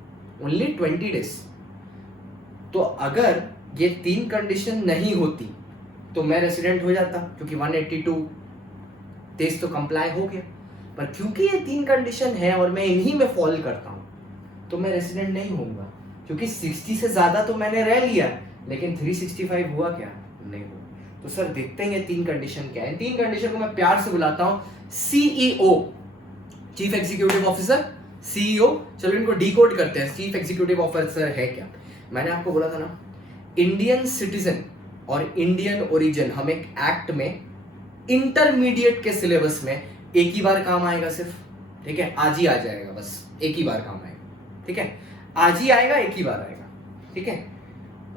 ओनली 20 डेज. तो अगर ये 3 कंडीशन नहीं होती तो मैं रेसिडेंट हो जाता, क्योंकि 182 डेज तो कंप्लाई हो गया. पर क्योंकि ये 3 कंडीशन है और मैं इन्हीं में फॉल करता हूं, तो मैं रेसिडेंट नहीं होऊंगा, क्योंकि 60 से ज्यादा तो मैंने रह लिया, लेकिन 365 हुआ क्या? नहीं हुआ. तो सर देखते हैं ये 3 कंडीशन क्या है. 3 कंडीशन को मैं प्यार से बुलाता हूं CEO, chief executive officer, CEO. चलो इनको डिकोड करते हैं. चीफ एग्जीक्यूटिव ऑफिसर है क्या? मैंने आपको बोला था ना, इंडियन सिटीजन और इंडियन ओरिजिन हम एक एक्ट में इंटरमीडिएट के सिलेबस में एक ही बार काम आएगा सिर्फ. ठीक है, आज ही आ जाएगा, बस एक ही बार काम आएगा. ठीक है, आज ही आएगा, एक ही बार आएगा. ठीक है,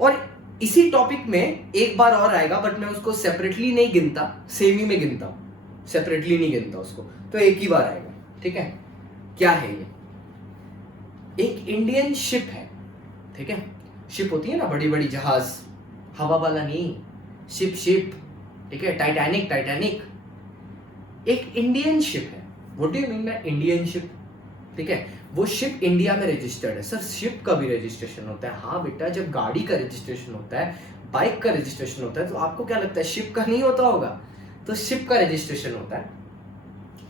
और इसी टॉपिक में एक बार और आएगा, बट मैं उसको सेपरेटली नहीं गिनता, सेम ही में गिनता हूं, सेपरेटली नहीं गिनता उसको. तो एक ही बार आएगा. ठीक है, क्या है ये? एक इंडियन शिप है. ठीक है, शिप होती है ना बड़ी बड़ी जहाज, हवा वाला नहीं, शिप. ठीक है, टाइटैनिक. एक इंडियन शिप है. What do you mean by Indian ship? ठीक है, वो शिप इंडिया में रजिस्टर्ड है। सर शिप का भी रजिस्ट्रेशन होता है? हाँ बेटा, जब गाड़ी का रजिस्ट्रेशन होता है, बाइक का रजिस्ट्रेशन होता है, तो आपको क्या लगता है शिप का नहीं होता होगा? तो शिप का रजिस्ट्रेशन होता है,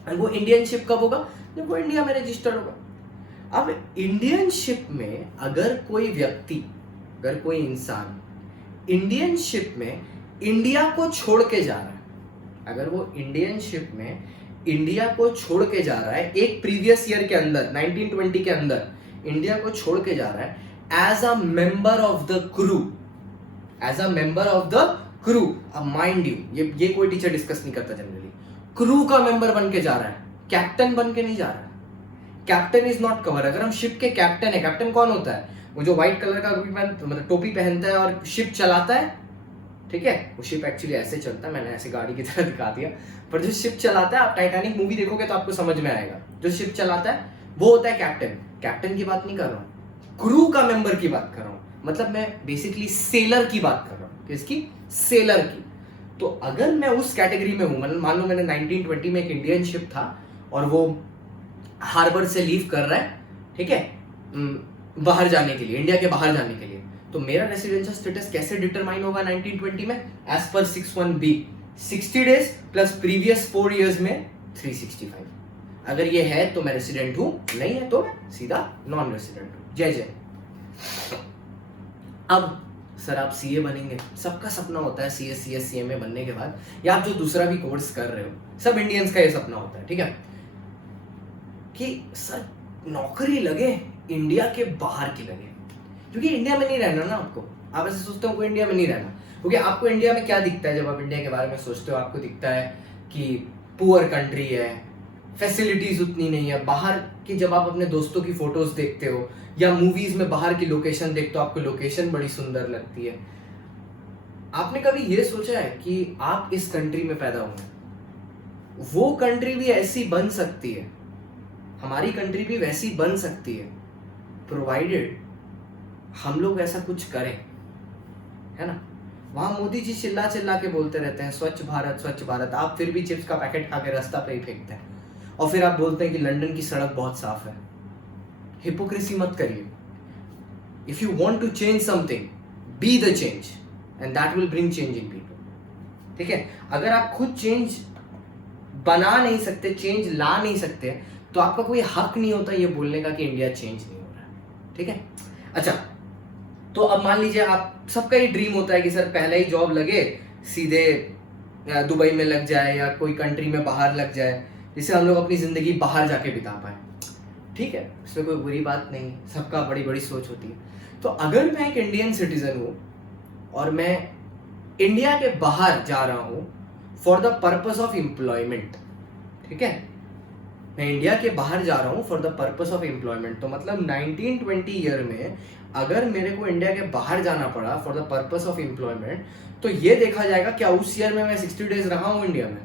और वो इंडियन शिप कब होगा? जब वो इंडिया में रजिस्टर्ड होगा। अब इंडियन शिप में अगर कोई व्यक्ति, अगर कोई इंसान इंडियन शिप में इंडिया को छोड़ के जा रहा है, अगर वो इंडियन शिप में इंडिया को छोड़ के जा रहा है एक प्रीवियस ईयर के अंदर, 1920 के अंदर इंडिया को छोड़ के जा रहा है as a member of the crew, as a member of the crew. अब माइंड यू, ये कोई टीचर डिस्कस नहीं करता जनरली, क्रू का मेंबर बन के जा रहा है, कैप्टन बन के नहीं जा रहा है। Captain is not cover. अगर हम शिप के कैप्टन है, कैप्टन कौन होता है? वो जो व्हाइट कलर का मतलब टोपी पहनता है और शिप चलाता है, ठीक है, वो शिप एक्चुअली ऐसे चलता है, मैंने ऐसे गाड़ी की तरह दिखा दिया, पर जो शिप चलाता है, आप टाइटैनिक मूवी देखोगे तो आपको समझ में आएगा, जो शिप चलाता है वो होता है कैप्टन। कैप्टन की बात नहीं कर रहा हूँ, क्रू का मेंबर की बात कर रहा हूँ, मतलब मैं बेसिकली सेलर की बात कर रहा हूँ। किसकी? सेलर की। तो अगर मैं उस कैटेगरी में हूँ, मतलब मान लो मैंने 1920 में एक इंडियन शिप था और वो हार्बर से लीव कर रहा है, ठीक है, बाहर जाने के लिए, इंडिया के बाहर जाने के लिए, तो मेरा रेसिडेंशियल स्टेटस कैसे डिटरमाइन होगा 1920 में? As per 61B, 60 days plus previous 4 years में 365। अगर ये है तो मैं रेसिडेंट हूं, नहीं है तो मैं सीधा नॉन रेसिडेंट हूं। जय जय। अब सर आप सीए बनेंगे, सबका सपना होता है सीए, सीएस, सीएमए बनने के बाद, या आप जो दूसरा भी कोर्स कर रहे हो, सब इंडियंस का ये सपना होता है, ठीक है, कि सर नौकरी लगे इंडिया के बाहर की लगे, क्योंकि इंडिया में नहीं रहना ना आपको। आप ऐसे सोचते हो को इंडिया में नहीं रहना, क्योंकि आपको इंडिया में क्या दिखता है जब आप इंडिया के बारे में सोचते हो? आपको दिखता है कि पुअर कंट्री है, फैसिलिटीज उतनी नहीं है। बाहर की जब आप अपने दोस्तों की फोटोज देखते हो या मूवीज में बाहर की लोकेशन देखते हो, आपको लोकेशन बड़ी सुंदर लगती है। आपने कभी ये सोचा है कि आप इस कंट्री में पैदा होंगे? वो कंट्री भी ऐसी बन सकती है, हमारी कंट्री भी वैसी बन सकती है, प्रोवाइडेड हम लोग ऐसा कुछ करें, है ना। वहां मोदी जी चिल्ला चिल्ला के बोलते रहते हैं स्वच्छ भारत, स्वच्छ भारत, आप फिर भी चिप्स का पैकेट खा के रास्ता पे ही फेंकते हैं, और फिर आप बोलते हैं कि लंदन की सड़क बहुत साफ है। हिपोक्रेसी मत करिए। If you want to change something, be the change and that will bring change in people, ठीक है। अगर आप खुद चेंज बना नहीं सकते, चेंज ला नहीं सकते, तो आपका कोई हक नहीं होता ये बोलने का कि इंडिया चेंज नहीं हो रहा है, ठीक है। अच्छा, तो अब मान लीजिए आप सबका ही ड्रीम होता है कि सर पहले ही जॉब लगे, सीधे दुबई में लग जाए या कोई कंट्री में बाहर लग जाए, जिससे हम लोग अपनी जिंदगी बाहर जाके बिता पाए, ठीक है, इसमें कोई बुरी बात नहीं, सबका बड़ी बड़ी सोच होती है। तो अगर मैं एक इंडियन सिटीजन हूँ और मैं इंडिया के बाहर जा रहा हूँ for the purpose of employment, ठीक है, मैं इंडिया के बाहर जा रहा हूँ for the purpose of employment, तो मतलब 1920 ईयर में अगर मेरे को इंडिया के बाहर जाना पड़ा for the purpose of employment, तो ये देखा जाएगा क्या उस ईयर में मैं 60 डेज रहा हूँ इंडिया में।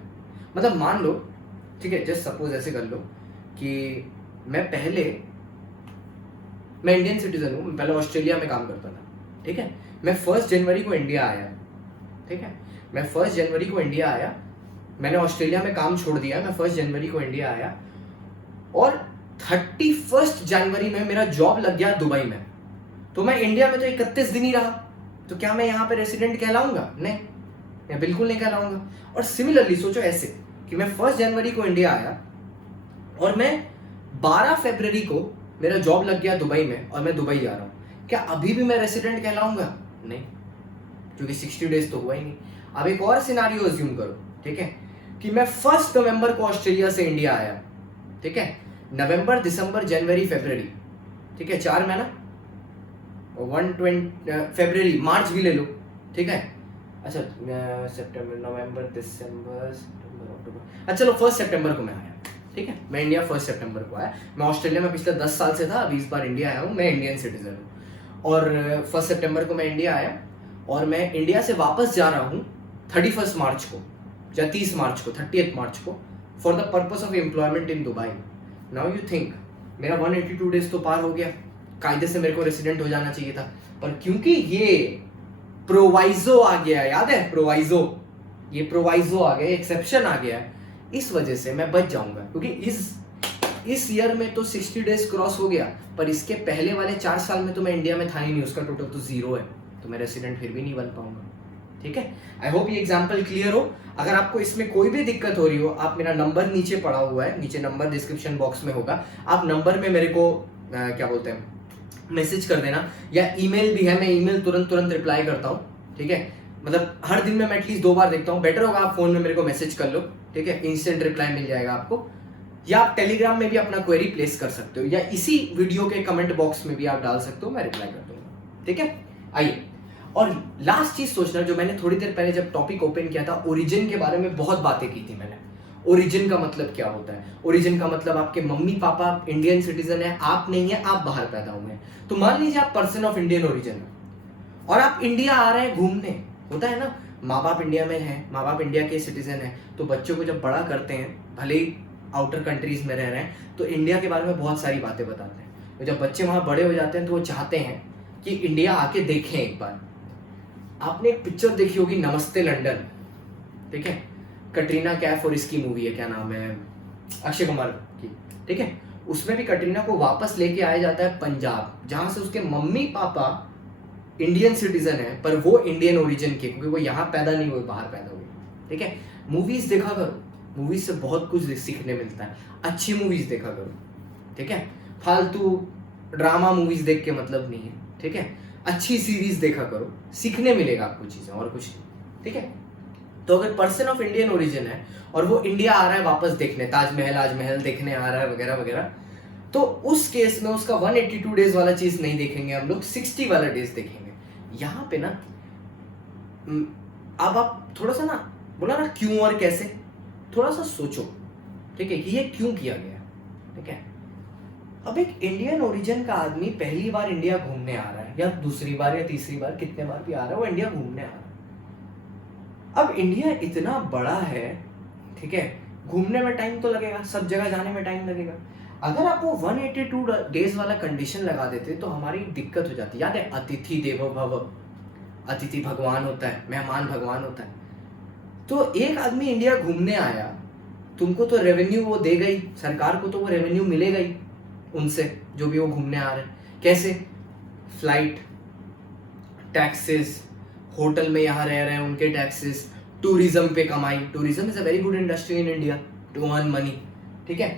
मतलब मान लो, ठीक है, जस्ट सपोज ऐसे कर लो कि मैं इंडियन सिटीजन हूँ, मैं पहले ऑस्ट्रेलिया में काम करता था, ठीक है, मैं 1 जनवरी को इंडिया आया, ठीक है, मैं 1 जनवरी को इंडिया आया, मैंने ऑस्ट्रेलिया में काम छोड़ दिया, मैं 1 जनवरी को इंडिया आया और 31 जनवरी में मेरा जॉब लग गया दुबई में, तो मैं इंडिया में तो 31 दिन ही रहा, तो क्या मैं यहाँ पे रेसिडेंट कहलाऊंगा? नहीं, मैं बिल्कुल नहीं कहलाऊंगा। और सिमिलरली सोचो ऐसे कि मैं 1 जनवरी को इंडिया आया और मैं 12 फरवरी को मेरा जॉब लग गया दुबई में और मैं दुबई जा रहा हूँ, क्या अभी भी मैं रेसिडेंट कहलाऊंगा? नहीं, क्योंकि 60 डेज तो हुआ ही नहीं। अब एक और सिनारियो अज्यूम करो, ठीक है, कि मैं 1 नवंबर को ऑस्ट्रेलिया से इंडिया आया, ठीक है, नवंबर, दिसंबर, जनवरी, फरवरी, ठीक है, 4 महीना, 120 फरवरी, मार्च भी ले लो, ठीक है, अच्छा सितंबर, नवंबर, दिसंबर, सितंबर, अक्टूबर, अच्छा चलो 1 सितंबर को मैं आया, ठीक है, मैं इंडिया 1 सितंबर को आया। मैं ऑस्ट्रेलिया में पिछले 10 साल से था, अभी इस बार इंडिया आया हूँ, मैं इंडियन सिटीजन हूँ, और 1 सितंबर को मैं इंडिया आया और मैं इंडिया से वापस जा रहा हूँ 31 मार्च को या 30 मार्च को, 30 मार्च को, for the purpose of employment in Dubai. Now you think मेरा 182 डेज तो पार हो गया, कायदे से मेरे को रेसिडेंट हो जाना चाहिए था, पर क्योंकि ये प्रोवाइजो आ गया, याद है प्रोवाइजो, ये प्रोवाइजो आ गया, एक्सेप्शन आ गया, इस वजह से मैं बच जाऊंगा, क्योंकि इस ईयर में तो 60 डेज क्रॉस हो गया, पर इसके पहले वाले 4 साल में तो मैं इंडिया में था ही नहीं, उसका टोटल तो 0 है, तो मैं रेसिडेंट फिर भी नहीं बन पाऊंगा। ठीक है, आई होप ये एग्जाम्पल क्लियर हो। अगर आपको इसमें कोई भी दिक्कत हो रही हो, आप मेरा नंबर नीचे पड़ा हुआ है, नीचे नंबर डिस्क्रिप्शन बॉक्स में होगा, आप नंबर में मेरे को क्या बोलते हैं मैसेज कर देना, या ईमेल भी है, मैं ईमेल तुरंत रिप्लाई करता हूँ। ठीक है, मतलब हर दिन में मैं एटलीस्ट 2 बार देखता हूँ, बेटर होगा आप फोन में मेरे को मैसेज कर लो। ठीक है, इंस्टेंट रिप्लाई मिल जाएगा आपको, या आप टेलीग्राम में भी अपना क्वेरी प्लेस कर सकते हो, या इसी वीडियो के कमेंट बॉक्स में भी आप डाल सकते हो, मैं रिप्लाई कर दूंगा। ठीक है, आइए, और लास्ट चीज सोचना, जो मैंने थोड़ी देर पहले जब टॉपिक ओपन किया था, ओरिजिन के बारे में बहुत बातें की थी मैंने। ओरिजिन का मतलब क्या होता है? ओरिजिन का मतलब आपके मम्मी पापा इंडियन सिटीजन है, आप नहीं है, आप बाहर पैदा हुए हैं। तो मान लीजिए आप पर्सन ऑफ इंडियन ओरिजिन है और आप इंडिया आ रहे हैं घूमने, होता है ना, माँ बाप इंडिया में है, माँ बाप इंडिया के सिटीजन है, तो बच्चों को जब बड़ा करते हैं, भले ही आउटर कंट्रीज में रह रहे हैं, तो इंडिया के बारे में बहुत सारी बातें बताते हैं। तो जब बच्चे वहां बड़े हो जाते हैं तो वो चाहते हैं कि इंडिया आके देखें एक बार। आपने एक पिक्चर देखी होगी, नमस्ते लंदन, ठीक है, कटरीना कैफ और इसकी मूवी है, क्या नाम है, अक्षय कुमार की। ठीक है, उसमें भी कटरीना को वापस लेके आया जाता है पंजाब, जहां से उसके मम्मी पापा इंडियन सिटीजन है, पर वो इंडियन ओरिजिन के, क्योंकि वो यहाँ पैदा नहीं हुए, बाहर पैदा हुए। ठीक है, मूवीज देखा करो, मूवीज से बहुत कुछ सीखने मिलता है, अच्छी मूवीज देखा करो। ठीक है, फालतू ड्रामा मूवीज देख के मतलब नहीं है। ठीक है, अच्छी सीरीज देखा करो, सीखने मिलेगा आपको चीजें, और कुछ नहीं। ठीक है, तो अगर पर्सन ऑफ इंडियन ओरिजिन है और वो इंडिया आ रहा है वापस देखने, ताजमहल देखने आ रहा है वगैरह वगैरह, तो उस केस में उसका 182 डेज वाला चीज नहीं देखेंगे हम लोग, 60 वाला डेज देखेंगे। यहाँ पे ना अब आप थोड़ा सा ना, बोला ना क्यों और कैसे, थोड़ा सा सोचो। ठीक है, कि ये क्यों किया गया। ठीक है, अब एक इंडियन ओरिजिन का आदमी पहली बार इंडिया घूमने आ रहा है, या दूसरी बार या तीसरी बार, कितने बार भी आ रहा है, वो इंडिया घूमने आ रहा है। अब इंडिया इतना बड़ा है, ठीक है, घूमने में टाइम तो लगेगा, सब जगह जाने में टाइम लगेगा। अगर आप वो 182 डेज वाला कंडीशन लगा देते तो हमारी दिक्कत हो जाती। याद है, अतिथि देवो भव, अतिथि भगवान होता है, मेहमान भगवान होता है। तो एक आदमी इंडिया घूमने आया, तुमको तो रेवेन्यू वो देगा ही, सरकार को तो वो रेवेन्यू मिलेगा ही उनसे, जो भी वो घूमने आ रहे हैं। कैसे? फ्लाइट टैक्सेस, होटल में यहाँ रह रहे हैं उनके टैक्सेस, टूरिज्म पे कमाई, tourism is a very good industry in India to earn money. ठीक है,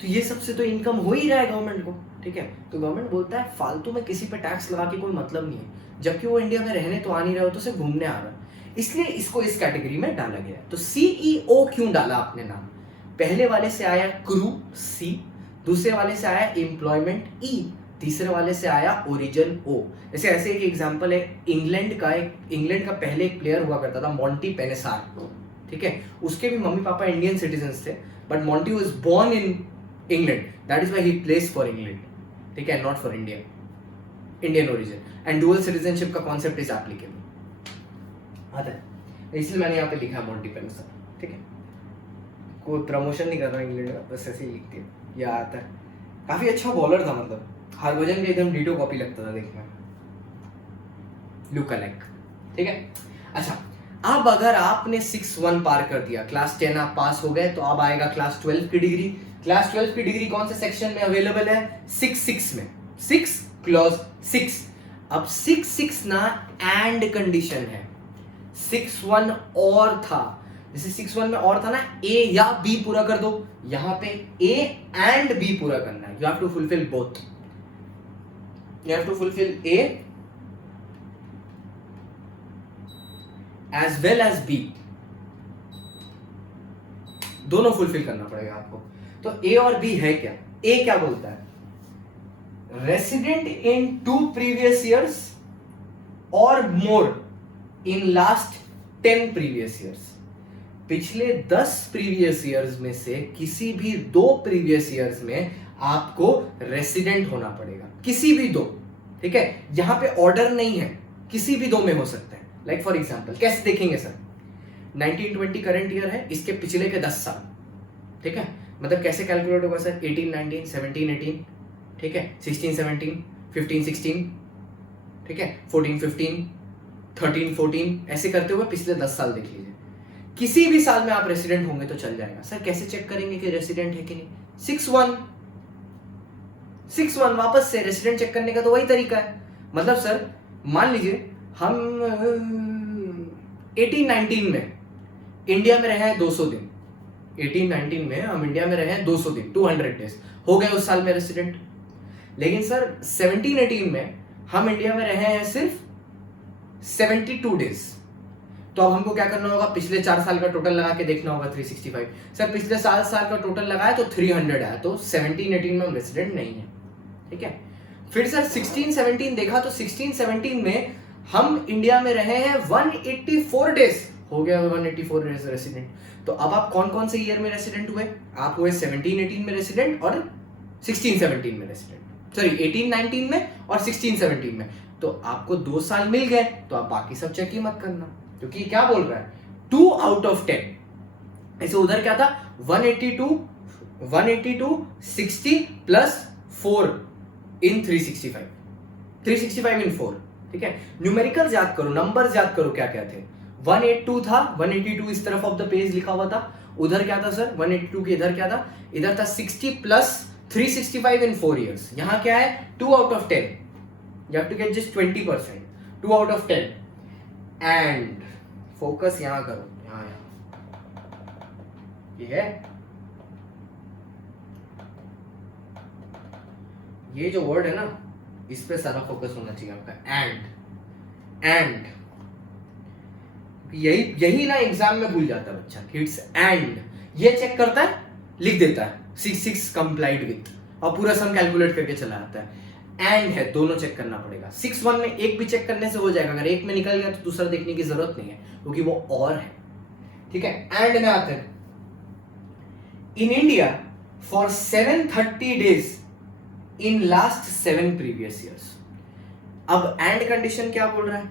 तो ये सबसे तो इनकम हो ही रहा है गवर्नमेंट को। ठीक है, तो गवर्नमेंट बोलता है फालतू में किसी पे टैक्स लगा के कोई मतलब नहीं है, जबकि वो इंडिया में रहने तो आ नहीं रहे हो, तो सिर्फ घूमने आ रहा है, इसलिए इसको इस कैटेगरी में डाला गया। तो सीईओ क्यों डाला आपने नाम? पहले वाले से आया क्रू सी, दूसरे वाले से आया एम्प्लॉयमेंट ई, तीसरे वाले से आया ओरिजिन ओ। जैसे ऐसे एक एग्जांपल है, इंग्लैंड का पहले एक प्लेयर हुआ करता था, मॉन्टी पेनेसार। ठीक है, उसके भी मम्मी पापा इंडियन सिटीजन्स थे, but Monty was born in England, that is why he plays for England. ठीक है, not for India, Indian origin, and dual citizenship का कॉन्सेप्ट इज एप्लीकेबल आता है, इसलिए मैंने यहाँ पे लिखा मॉन्टी पेनेसार। ठीक है, कोई प्रमोशन नहीं कर रहा इंग्लैंड का, बस ऐसे ही लिख दिया, यह आता है। काफी अच्छा बॉलर था, मतलब हरभजन का एकदम डीटो कॉपी लगता था देखने में, लुक अलाइक। ठीक है, अच्छा, अब अगर आपने 6-1 पार कर दिया, क्लास 10 आप पास हो गए, तो अब आएगा क्लास 12 की डिग्री। क्लास 12 की डिग्री कौन से सेक्शन में अवेलेबल है? 6-6 में, 6 क्लॉज 6। अब 6-6 ना एंड कंडीशन है, 6-1 और था, जैसे 6-1 में और था ना, ए या बी पूरा कर दो, यहां पे ए एंड बी पूरा करना है, you have to fulfil both, you have to fulfil A as well as B, दोनों फुलफिल करना पड़ेगा आपको। तो ए और बी है क्या? ए क्या बोलता है? रेसिडेंट इन 2 प्रीवियस ईयर्स और मोर इन लास्ट 10 प्रीवियस ईयर्स। पिछले 10 प्रीवियस ईयर्स में से किसी भी 2 प्रीवियस ईयर्स में आपको रेसिडेंट होना पड़ेगा, किसी भी 2। ठीक है, यहां पे ऑर्डर नहीं है, किसी भी 2 में हो सकता है। लाइक फॉर एग्जांपल, कैसे देखेंगे सर? 1920 करंट ईयर है, इसके पिछले के 10 साल। ठीक है, मतलब कैसे कैलकुलेट होगा सर? 18-19, 17-18, ठीक है, 16-17, 15-16, ठीक है, 14-15, 13-14, ऐसे करते हुए पिछले 10 साल देख लीजिए। किसी भी साल में आप रेसिडेंट होंगे तो चल जाएगा। सर कैसे चेक करेंगे कि रेसिडेंट है कि नहीं? 61 वापस से रेसिडेंट चेक करने का तो वही तरीका है। मतलब सर मान लीजिए हम 1819 में इंडिया में रहे हैं 200 दिन, 1819 में हम इंडिया में रहे हैं 200 दिन, 200 डेज हो गए उस साल में रेसिडेंट। लेकिन सर 1718 में हम इंडिया में रहे हैं सिर्फ 72 डेज। तो अब हमको क्या करना होगा, पिछले 4 साल का टोटल लगा के देखना होगा 365। सर पिछले 7 साल का टोटल लगाया तो 300 आया, तो 1718 में हम रेसिडेंट नहीं है, ठीक है। फिर सर 1617 देखा तो 1617 में हम इंडिया में रहे हैं 184 डेज, हो गया 184 डेज रेसिडेंट। तो अब आप कौन कौन से ईयर में रेसिडेंट हुए, आप हुए 1718 में रेसिडेंट और 1617 में रेसिडेंट, सॉरी 1819 में और 1617 में। तो आपको 2 साल मिल गए, तो आप बाकी सब चेक ही मत करना, क्योंकि क्या बोल रहा है 2 आउट ऑफ 10। ऐसे उधर क्या था 182 60 प्लस 4 इन 365 इन 4, ठीक है। न्यूमेरिकल्स याद करो, नंबर्स याद करो क्या क्या थे। 182 था, 182 इस तरफ ऑफ द पेज लिखा हुआ था, उधर क्या था सर 182 के इधर क्या था, इधर था 60 प्लस 365 इन 4 years। यहां क्या है 2 out of 10, you have to get just 20%, 2 out of 10। And focus यहां करो, यहां ये है, ये जो वर्ड है ना इस पे सारा फोकस होना चाहिए आपका। एंड यही ना एग्जाम में भूल जाता है बच्चा, किड्स एंड ये चेक करता है, लिख देता है 6 कंप्लाइड विथ, और पूरा सम कैलकुलेट करके चला आता है। एंड है, दोनों चेक करना पड़ेगा। 6-1 में एक भी चेक करने से हो जाएगा, अगर एक में निकल गया तो दूसरा देखने की जरूरत नहीं है, क्योंकि वो और है, ठीक है। एंड में आते हैं, in India for 730 days in last 7 previous years. अब एंड कंडीशन क्या बोल रहा है,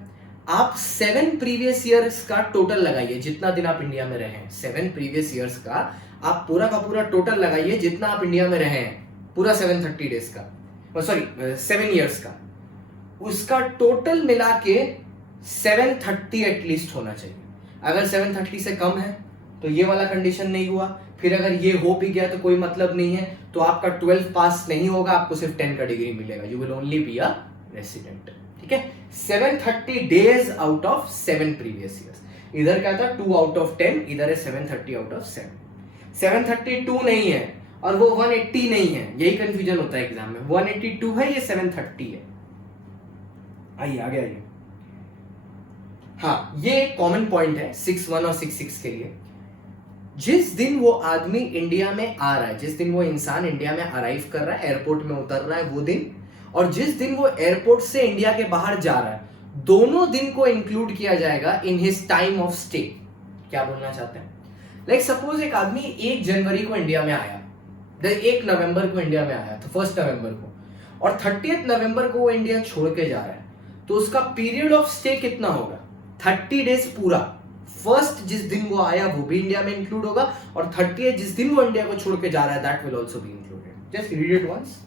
आप 7 प्रीवियस ईयर्स का टोटल लगाइए, जितना दिन आप इंडिया में रहे हैं, 7 प्रीवियस ईयर्स का आप पूरा का पूरा टोटल लगाइए, जितना आप इंडिया में रहे हैं, पूरा 730 डेज का, सॉरी 7 ईयर्स का, उसका टोटल मिला के 730 एटलीस्ट होना चाहिए। अगर 730 से कम है तो ये वाला कंडीशन नहीं हुआ, फिर अगर ये हो भी गया तो कोई मतलब नहीं है, तो आपका 12 पास नहीं होगा, आपको सिर्फ 10 का डिग्री मिलेगा, you will only be a resident, ठीक है। 730 days out of 7 previous years, इधर क्या था 2 आउट ऑफ 10, इधर है 730 आउट ऑफ 7। 732 नहीं है और वो 180 नहीं है, यही कंफ्यूजन होता है एग्जाम में, 182 है, ये 730 है। आइए आगे आइए। हाँ, ये कॉमन पॉइंट है 6-1 और 6-6 के लिए। जिस दिन वो आदमी इंडिया में आ रहा है, जिस दिन वो इंसान इंडिया में अराइव कर रहा है, एयरपोर्ट में उतर रहा है वो दिन, और जिस दिन वो एयरपोर्ट से इंडिया के बाहर जा रहा है, दोनों दिन को इंक्लूड किया जाएगा in his time of stay. क्या बोलना चाहते हैं, लाइक सपोज एक आदमी 1 जनवरी को इंडिया में आया, 1 नवंबर को इंडिया में आया, तो 1 नवंबर को, और 30 नवंबर को वो इंडिया छोड़ के जा रहा है, तो उसका पीरियड ऑफ स्टे कितना होगा 30 डेज पूरा। फर्स्ट जिस दिन वो आया वो भी इंडिया में इंक्लूड होगा, और 30 जिस दिन वो इंडिया को छोड़ के जा रहा है that will also be included. Just read it once.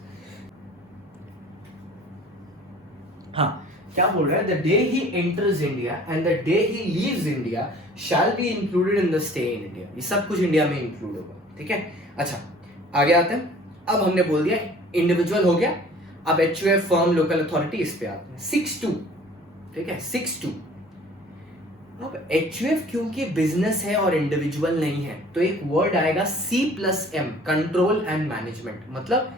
हाँ, क्या बोल रहा है, the day he enters India and the day he leaves India shall be included in the stay in India. ये सब कुछ इंडिया में इंक्लूड होगा, ठीक है। अच्छा आगे आते हैं, अब हमने बोल दिया इंडिविजुअल हो गया, अब HUF फर्म लोकल अथॉरिटी इस पे आते हैं 6-2, ठीक है 6-2। अब HUF क्योंकि बिजनेस है और इंडिविजुअल नहीं है, तो एक वर्ड आएगा C+M, कंट्रोल एंड मैनेजमेंट। मतलब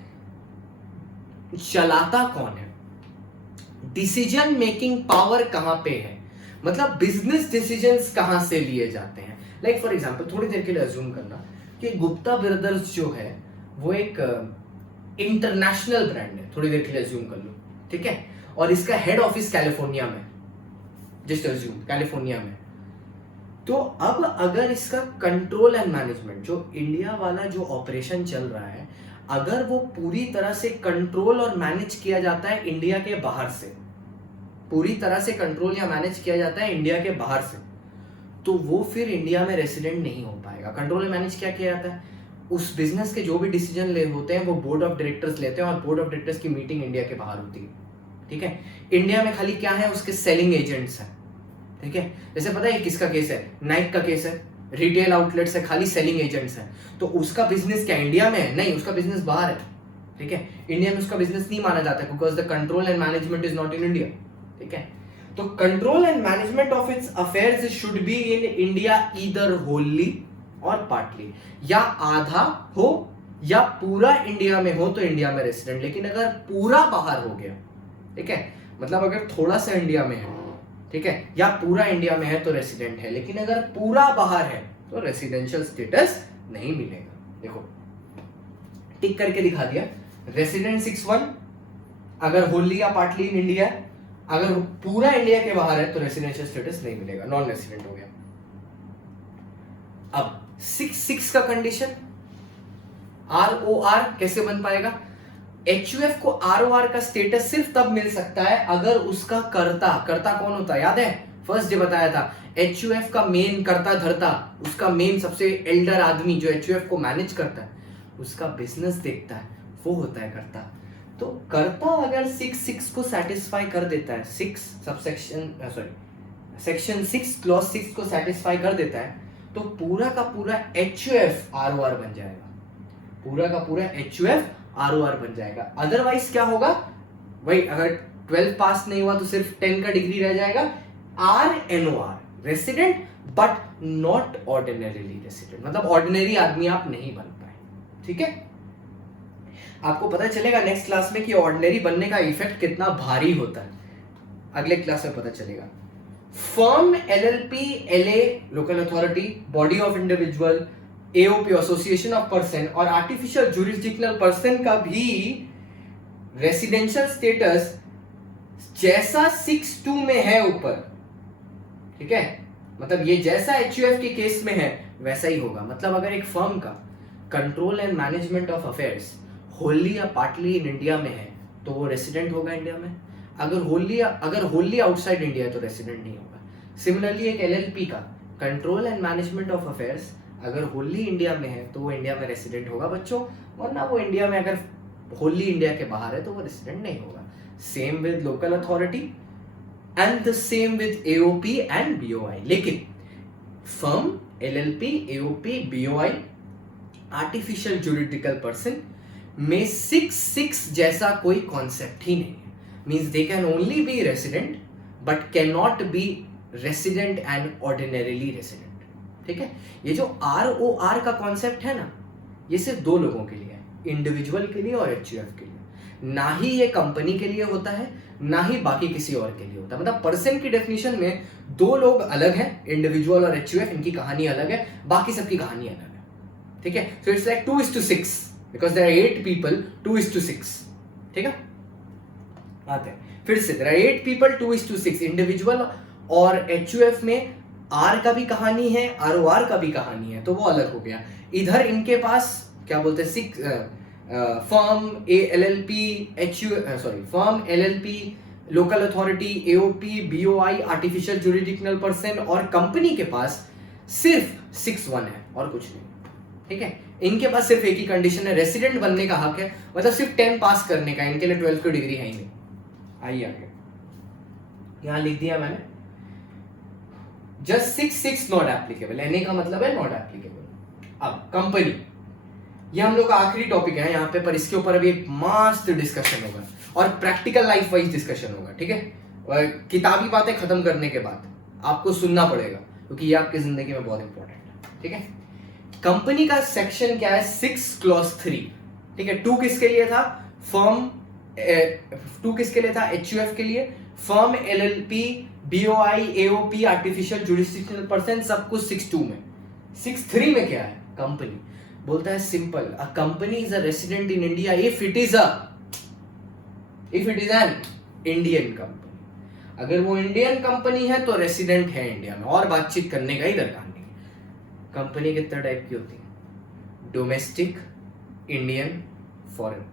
चलाता कौन है, डिसीजन मेकिंग पावर कहां पे है, मतलब बिजनेस डिसीजंस कहां से लिए जाते हैं। लाइक फॉर एग्जांपल थोड़ी देर के लिए अज्यूम करना कि गुप्ता ब्रदर्स जो है वो एक इंटरनेशनल ब्रांड है, थोड़ी देर के लिए अज्यूम कर लो, ठीक है, और इसका हेड ऑफिस कैलिफोर्निया में, जस्ट अज्यूम कैलिफोर्निया में। तो अब अगर इसका कंट्रोल एंड मैनेजमेंट, जो इंडिया वाला जो ऑपरेशन चल रहा है, अगर वो पूरी तरह से कंट्रोल और मैनेज किया जाता है इंडिया के बाहर से, पूरी तरह से कंट्रोल या मैनेज किया जाता है इंडिया के बाहर से, तो वो फिर इंडिया में रेसिडेंट नहीं हो पाएगा। कंट्रोल एंड मैनेज क्या किया जाता है, उस बिजनेस के जो भी डिसीजन ले होते हैं वो बोर्ड ऑफ डायरेक्टर्स लेते हैं, और बोर्ड ऑफ डायरेक्टर्स की मीटिंग इंडिया के बाहर होती है, ठीक है। इंडिया में खाली क्या है, उसके सेलिंग एजेंट्स हैं, ठीक है। जैसे पता है किसका केस है, नाइक का केस है, रिटेल आउटलेट्स है, खाली सेलिंग एजेंट्स हैं, तो उसका बिजनेस क्या इंडिया में है? नहीं, उसका बिजनेस बाहर है, ठीक है। इंडिया में उसका बिजनेस नहीं माना जाता because the control and management is not in India, ठीक है। तो control and management of its affairs should be in India either Holi और पार्टली, या आधा हो या पूरा इंडिया में हो तो इंडिया में रेसिडेंट। लेकिन अगर पूरा बाहर हो गया, ठीक है, मतलब अगर थोड़ा सा इंडिया में है, ठीक है, या पूरा इंडिया में है तो रेसिडेंट है, लेकिन अगर पूरा बाहर है तो रेसिडेंशियल स्टेटस नहीं मिलेगा। देखो टिक करके दिखा दिया, रेसिडेंट 6(1) अगर होली या पार्टली इन इंडिया है, अगर पूरा इंडिया के बाहर है तो रेसिडेंशियल स्टेटस नहीं मिलेगा, नॉन रेसिडेंट हो गया। अब 6(6) का कंडीशन ROR कैसे बन पाएगा? HUF को ROR का स्टेटस सिर्फ तब मिल सकता है अगर उसका कर्ता कौन होता है याद है? फर्स्ट डे बताया था, HUF का मेन कर्ता धर्ता, उसका मेन सबसे एल्डर आदमी जो HUF को मैनेज करता है, उसका बिजनेस देखता है, वो होता है कर्ता। तो कर्ता अगर 6(6) को सेटिस्फाई कर देता है, 6 सेक्शन 6 क्लॉज 6 को सेटिस्फाई कर देता है, तो पूरा का पूरा HUF ROR बन जाएगा, पूरा का पूरा HUF ROR बन जाएगा। अदरवाइज क्या होगा भाई, अगर 12 पास नहीं हुआ तो सिर्फ 10 का डिग्री रह जाएगा। RNOR resident but not ordinarily resident, मतलब ऑर्डिनरी आदमी आप नहीं बन पाए, ठीक है। आपको पता चलेगा नेक्स्ट क्लास में कि ऑर्डिनरी बनने का इफेक्ट कितना भारी होता है, अगले क्लास में पता चलेगा। Firm, LLP, LA local authority, body of individual, AOP association of person और आर्टिफिशियल जुरिस्डिक्शनल पर्सन का भी रेसिडेंशियल स्टेटस जैसा 6(2) में है ऊपर, ठीक है, मतलब ये जैसा HUF के केस में है वैसा ही होगा। मतलब अगर एक फर्म का control and management of affairs Holi या पार्टली इन इंडिया में है तो वो रेसिडेंट होगा इंडिया में, अगर होली आउटसाइड इंडिया है तो रेसिडेंट नहीं होगा। सिमिलरली एक LLP का control and management of affairs अगर होली इंडिया में है तो वो इंडिया में रेसिडेंट होगा बच्चों, वरना वो इंडिया में अगर होली इंडिया के बाहर है तो वो रेसिडेंट नहीं होगा। Same with local authority and the same with AOP and BOI। लेकिन firm, LLP, AOP, BOI, artificial juridical person में 6(6) जैसा कोई कॉन्सेप्ट ही नहीं है। Means they can only B resident but can not be resident and ordinarily resident, ठीक है। ये जो ROR का कॉन्सेप्ट है ना, ये सिर्फ दो लोगों के लिए है, इंडिविजुअल के लिए और HUF के लिए। ना ही ये कंपनी के लिए होता है, ना ही बाकी किसी और के लिए होता है। मतलब पर्सन की डेफिनेशन में दो लोग अलग हैं, इंडिविजुअल और HUF, इनकी कहानी अलग है, बाकी सबकी कहानी अलग है, ठीक है। So it's like 2:6 because there are 8 people, 2:6, ठीक है। आते हैं फिर से, देयर आर 8 पीपल, 2:6, इंडिविजुअल और HUF में R का भी कहानी है, ROR का भी कहानी है, तो वो अलग हो गया। इधर इनके पास क्या बोलते हैं, firm, LLP, local authority, AOP, BOI, artificial jurisdictional person, और कंपनी के पास सिर्फ 6(1) है और कुछ नहीं, ठीक है। इनके पास सिर्फ एक ही कंडीशन है, रेसिडेंट बनने का हक है, मतलब सिर्फ 10 पास करने का, इनके लिए 12 की डिग्री है ही नहीं। आइए आगे, यहां लिख दिया मैंने, जस्ट 6(6) नॉट एप्लीकेबल, NA का मतलब है नॉट एप्लीकेबल। अब कंपनी, ये हम लोग का आखिरी टॉपिक है यहाँ पे, पर इसके ऊपर अभी एक मस्त डिस्कशन होगा और प्रैक्टिकल लाइफ वाइज डिस्कशन होगा, ठीक है। और किताबी बातें खत्म करने के बाद आपको सुनना पड़ेगा क्योंकि ये आपकी जिंदगी में बहुत इंपॉर्टेंट है, ठीक है। कंपनी का सेक्शन क्या है, 6 क्लॉज 3, ठीक है। 2 किसके लिए था, फर्म, 2 किसके लिए था, HUF के लिए, firm, LLP, BOI, AOP, artificial jurisdictional person, सब कुछ 6(2) में। 6(3) में क्या है, कंपनी। बोलता है simple, a company is a resident in India if it is an Indian company. अगर वो इंडियन कंपनी है तो रेसिडेंट है इंडिया में, और बातचीत करने का ही दरकार नहीं। कंपनी कितने टाइप की होती है, डोमेस्टिक, इंडियन, फॉरेन।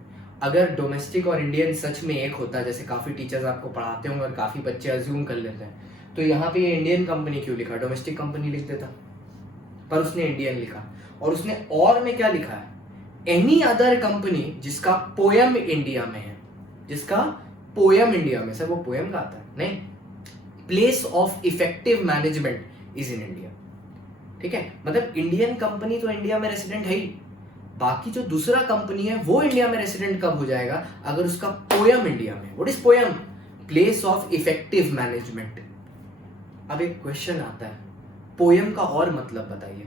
अगर डोमेस्टिक और इंडियन सच में एक होता है, जैसे काफी टीचर्स आपको पढ़ाते होंगे और काफी बच्चे अज्यूम कर लेते हैं, तो यहाँ पे ये इंडियन कंपनी क्यों लिखा, डोमेस्टिक कंपनी लिख देता, पर उसने इंडियन लिखा। और उसने और में क्या लिखा है, एनी अदर कंपनी जिसका पोयम इंडिया में है, जिसका पोयम इंडिया में, सर वो पोयम का आता है नहीं, place of effective management is in India, ठीक है, मतलब इंडियन कंपनी तो इंडिया में रेसिडेंट है ही, बाकी जो दूसरा कंपनी है वो इंडिया में रेसिडेंट कब हो जाएगा, अगर उसका पोयम इंडिया में। What is poem? Place of effective management. अब एक क्वेश्चन आता है, पोयम का और मतलब बताइए।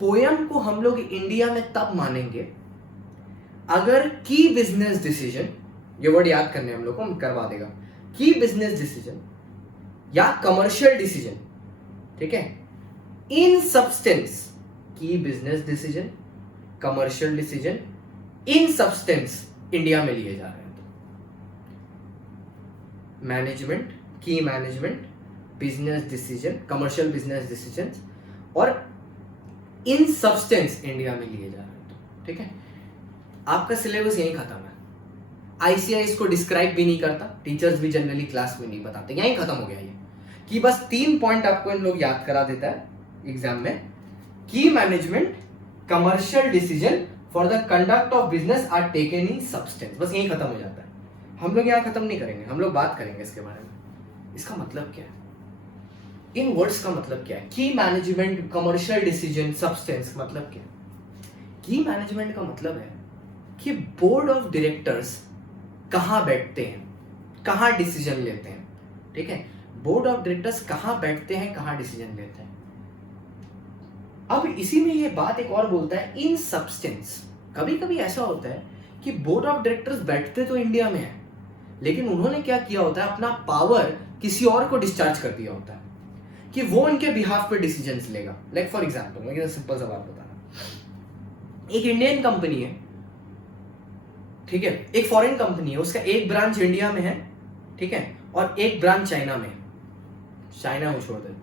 पोयम को हम लोग इंडिया में तब मानेंगे अगर की बिजनेस डिसीजन, ये वर्ड याद करने हम लोग को करवा देगा, की बिजनेस डिसीजन या कमर्शियल डिसीजन, ठीक है, इन सब्सटेंस, की business decision, commercial decision in substance India में लिए जा रहे हैं। तो मैनेजमेंट, की management, business decision, commercial business decision और इन सब्सटेंस इंडिया में लिए जा रहे हैं। तो ठीक है, आपका सिलेबस यही खत्म है। आईसीआई इसको डिस्क्राइब भी नहीं करता, टीचर्स भी जनरली क्लास में नहीं बताते, यही खत्म हो गया ये, कि बस 3 पॉइंट आपको इन लोग याद करा देता है एग्जाम में, की management, commercial decision for the conduct of business are taken in substance, बस यही खत्म हो जाता है। हम लोग यहाँ खत्म नहीं करेंगे, हम लोग बात करेंगे इसके बारे में, इसका मतलब क्या है, इन वर्ड्स का मतलब क्या है, की मैनेजमेंट, कमर्शियल डिसीजन, सब्सटेंस, मतलब क्या है। की मैनेजमेंट का मतलब है कि बोर्ड ऑफ डायरेक्टर्स कहाँ बैठते हैं, कहाँ डिसीजन लेते हैं, ठीक है, बोर्ड ऑफ डायरेक्टर्स कहाँ बैठते हैं, कहाँ डिसीजन लेते हैं। अब इसी में ये बात एक और बोलता है, इन सब्सटेंस। कभी कभी ऐसा होता है कि बोर्ड ऑफ डायरेक्टर्स बैठते तो इंडिया में है, लेकिन उन्होंने क्या किया होता है, अपना पावर किसी और को डिस्चार्ज कर दिया होता है कि वो इनके बिहाफ पे डिसीजंस लेगा। लाइक फॉर एग्जांपल, मैं सिंपल सा बात बता रहा हूं, एक इंडियन कंपनी है, ठीक है, एक फॉरेन कंपनी है, उसका एक ब्रांच इंडिया में है, ठीक है, और एक ब्रांच चाइना में, चाइना को छोड़ दे,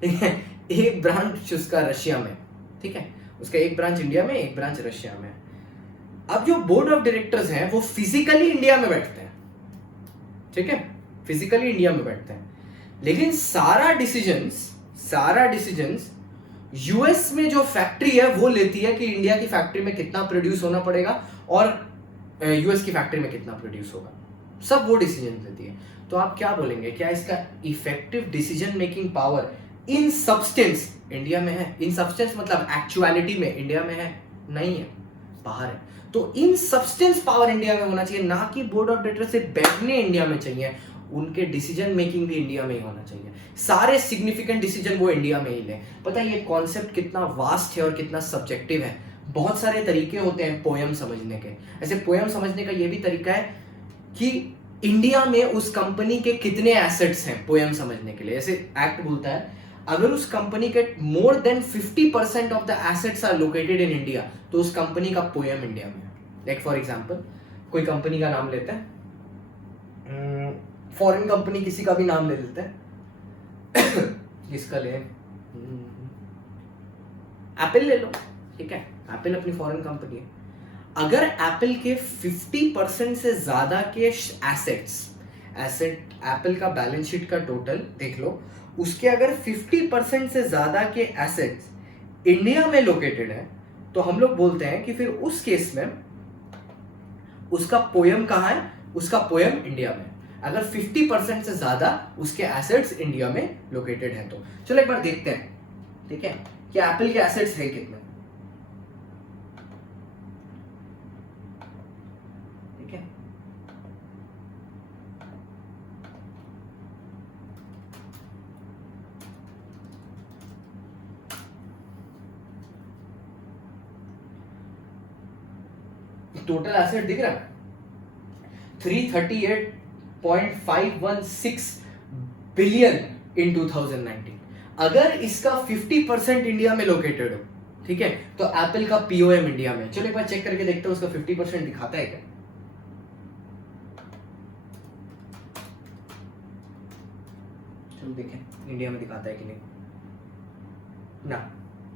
ठीक है, एक ब्रांच उसका रशिया में, ठीक है, उसका एक ब्रांच इंडिया में, एक ब्रांच रशिया में। अब जो बोर्ड ऑफ डायरेक्टर्स हैं वो फिजिकली इंडिया में बैठते हैं, ठीक है, फिजिकली इंडिया में बैठते हैं, लेकिन सारा डिसीजंस यूएस में जो फैक्ट्री है वो लेती है कि इंडिया की फैक्ट्री में कितना प्रोड्यूस होना पड़ेगा और यूएस की फैक्ट्री में कितना प्रोड्यूस होगा, सब वो डिसीजन लेती है। तो आप क्या बोलेंगे, क्या इसका effective decision making power in substance India में है? इन सब्सटेंस मतलब एक्चुअलिटी में इंडिया में है? नहीं है, बाहर है। तो इन सब्सटेंस पावर इंडिया में होना चाहिए, ना कि बोर्ड ऑफ डायरेक्टर से बैठने इंडिया में चाहिए, उनके डिसीजन मेकिंग भी इंडिया में ही होना चाहिए, सारे सिग्निफिकेंट डिसीजन वो इंडिया में ही ले। पता है ये कॉन्सेप्ट कितना वास्ट है और कितना सब्जेक्टिव है। बहुत सारे तरीके होते हैं पोयम समझने के। ऐसे पोयम समझने का ये भी तरीका है कि इंडिया में उस कंपनी के कितने एसेट्स हैं, पोयम समझने के लिए। ऐसे एक्ट बोलता है अगर उस कंपनी के more than 50% of the assets are located in India, तो उस कंपनी का पोयम इंडिया में है। लाइक फॉर एग्जांपल, कोई कंपनी का नाम लेते हैं, फॉरेन कंपनी किसी का भी नाम ले लेते हैं, किसका ले, एप्पल ले लो, ठीक है, एप्पल अपनी फॉरेन कंपनी है। अगर एप्पल के 50% से ज्यादा के एसेट एप्पल का बैलेंस शीट का टोटल देख लो, उसके अगर 50% से ज्यादा के एसेट्स इंडिया में लोकेटेड है, तो हम लोग बोलते हैं कि फिर उस केस में उसका पोयम कहां है, उसका पोयम इंडिया में। अगर 50% से ज्यादा उसके एसेट्स इंडिया में लोकेटेड है तो चलो एक बार देखते हैं, ठीक है, कि एप्पल के एसेट्स है कितने, ठीक है। टोटल एसेट दिख रहा है 338.516 बिलियन इन 2019। अगर इसका 50% इंडिया में लोकेटेड हो, ठीक है, तो एप्पल का पीओएम इंडिया में। चलो एक बार चेक करके देखते हैं उसका 50% दिखाता है क्या। चलो देखें इंडिया में दिखाता है कि नहीं, ना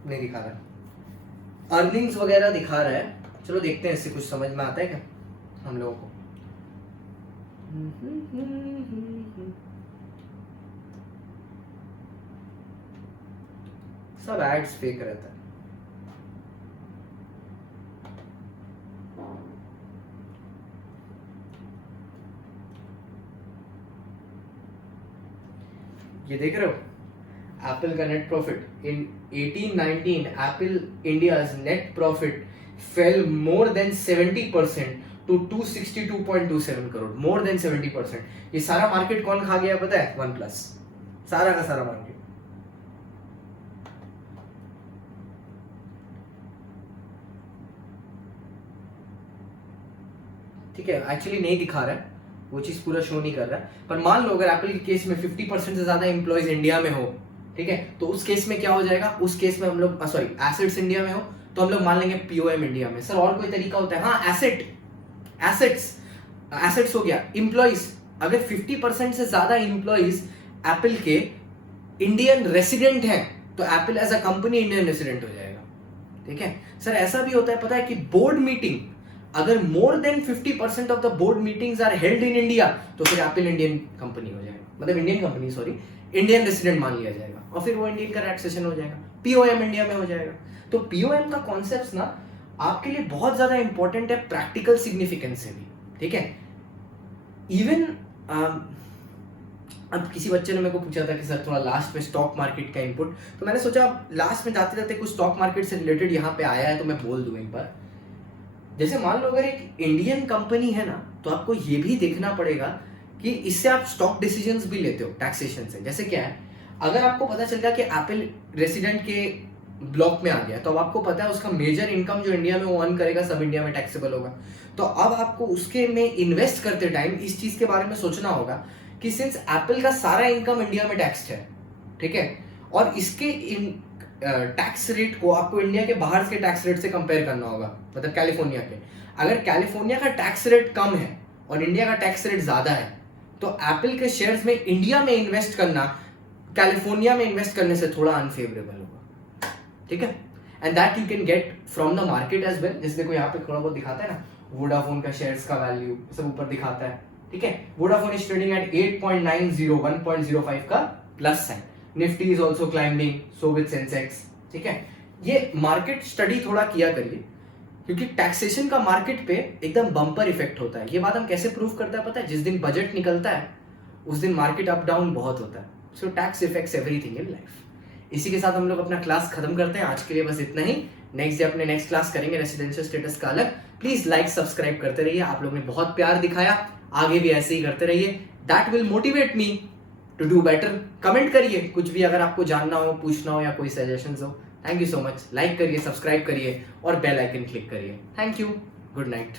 नहीं दिखा रहा। अर्निंग्स वगैरह दिखा रहा है, चलो देखते हैं इससे कुछ समझ में आता है क्या हम लोगों को। सब एड्स फेक रहता है। ये देख रहे हो, एप्पल का net profit in 18-19 Apple India's net profit fell more than 70% to 262.27 crore, more than 70%। ये सारा मार्केट कौन खा गया पता है? वन प्लस, सारा का सारा मार्केट। ठीक है, एक्चुअली नहीं दिखा रहा है, वो चीज पूरा शो नहीं कर रहा है, पर मान लो अगर एप्पल के केस में 50% से ज्यादा एम्प्लॉयज इंडिया में हो, ठीक है, तो उस केस में क्या हो जाएगा? उस केस में हम लोग सॉरी एसेट्स इंडिया में हो तो हम लोग मान लेंगे पीओएम इंडिया में। सर और कोई तरीका होता है? हाँ, एसेट्स हो गया। एम्प्लॉयज, अगर 50% से ज्यादा एम्प्लॉयज एप्पल के इंडियन रेसिडेंट हैं तो Apple as a company Indian resident हो जाएगा। ठीक है सर, ऐसा भी होता है पता है कि बोर्ड मीटिंग, अगर more than 50% of the board meetings are held in India तो फिर एप्पल इंडियन कंपनी हो जाएगा, मतलब Indian company sorry Indian resident मान लिया जाएगा और फिर वो इंडियन का टैक्सेशन हो जाएगा, पीओएम इंडिया में हो जाएगा। तो पीओएम का कॉन्सेप्ट ना आपके लिए बहुत ज्यादा इंपॉर्टेंट है प्रैक्टिकल सिग्निफिकेंस से भी। ठीक है, इवन अब किसी बच्चे ने मेरे को पूछा था कि सर थोड़ा लास्ट में स्टॉक मार्केट का इनपुट, तो मैंने सोचा लास्ट में जाते जाते कुछ स्टॉक मार्केट से रिलेटेड यहाँ पे आया है तो मैं बोल दूं एक बार। जैसे मान लो अगर एक इंडियन कंपनी है ना, तो आपको ये भी देखना पड़ेगा कि इससे आप स्टॉक डिसीजंस भी लेते हो टैक्सेशन से। जैसे क्या है, अगर आपको पता चल गया कि एप्पल रेसिडेंट के ब्लॉक में आ गया तो अब आपको पता है उसका मेजर इनकम जो इंडिया में वो अर्न करेगा सब इंडिया में टैक्सेबल होगा, तो अब आपको उसके में इन्वेस्ट करते टाइम इस चीज के बारे में सोचना होगा कि सिंस एप्पल का सारा इनकम इंडिया में टैक्स्ड है, ठीक है, और इसके टैक्स रेट को आपको इंडिया के बाहर के टैक्स रेट से कंपेयर करना होगा, मतलब कैलिफोर्निया के। अगर कैलिफोर्निया का टैक्स रेट कम है और इंडिया का टैक्स रेट ज्यादा है तो एप्पल के शेयर्स में इंडिया में इन्वेस्ट करना कैलिफोर्निया में इन्वेस्ट करने से थोड़ा अनफेवरेबल होगा। ठीक है, and that you can get from the market as well. जैसे देखो यहाँ पे थोड़ा बहुत दिखाता है ना, वोडाफोन का शेयर्स का वैल्यू सब ऊपर दिखाता है। ठीक है, वोडाफोन इज ट्रेडिंग एट 8.90, 1.05 का plus sign. Nifty is also climbing, so with Sensex. ठीक है, ये मार्केट स्टडी थोड़ा किया करिए क्योंकि टैक्सेशन का मार्केट पे एकदम बम्पर इफेक्ट होता है। ये बात हम कैसे प्रूव करते हैं पता है? जिस दिन बजट निकलता है उस दिन मार्केट अप डाउन बहुत होता है। So tax effects everything in life. इसी के साथ हम लोग अपना क्लास खत्म करते हैं। आज के लिए बस इतना ही। नेक्स्ट डे अपने नेक्स्ट क्लास करेंगे रेसिडेंशियल स्टेटस का अलग। प्लीज लाइक सब्सक्राइब करते रहिए, आप लोगों ने बहुत प्यार दिखाया, आगे भी ऐसे ही करते रहिए। That will motivate me to do better. Comment करिए कुछ भी अगर आपको जानना हो, पूछना हो या कोई सजेशंस हो। Thank you so much. Like करिए, सब्सक्राइब करिए और बेल आइकन क्लिक करिए। Thank you, good night.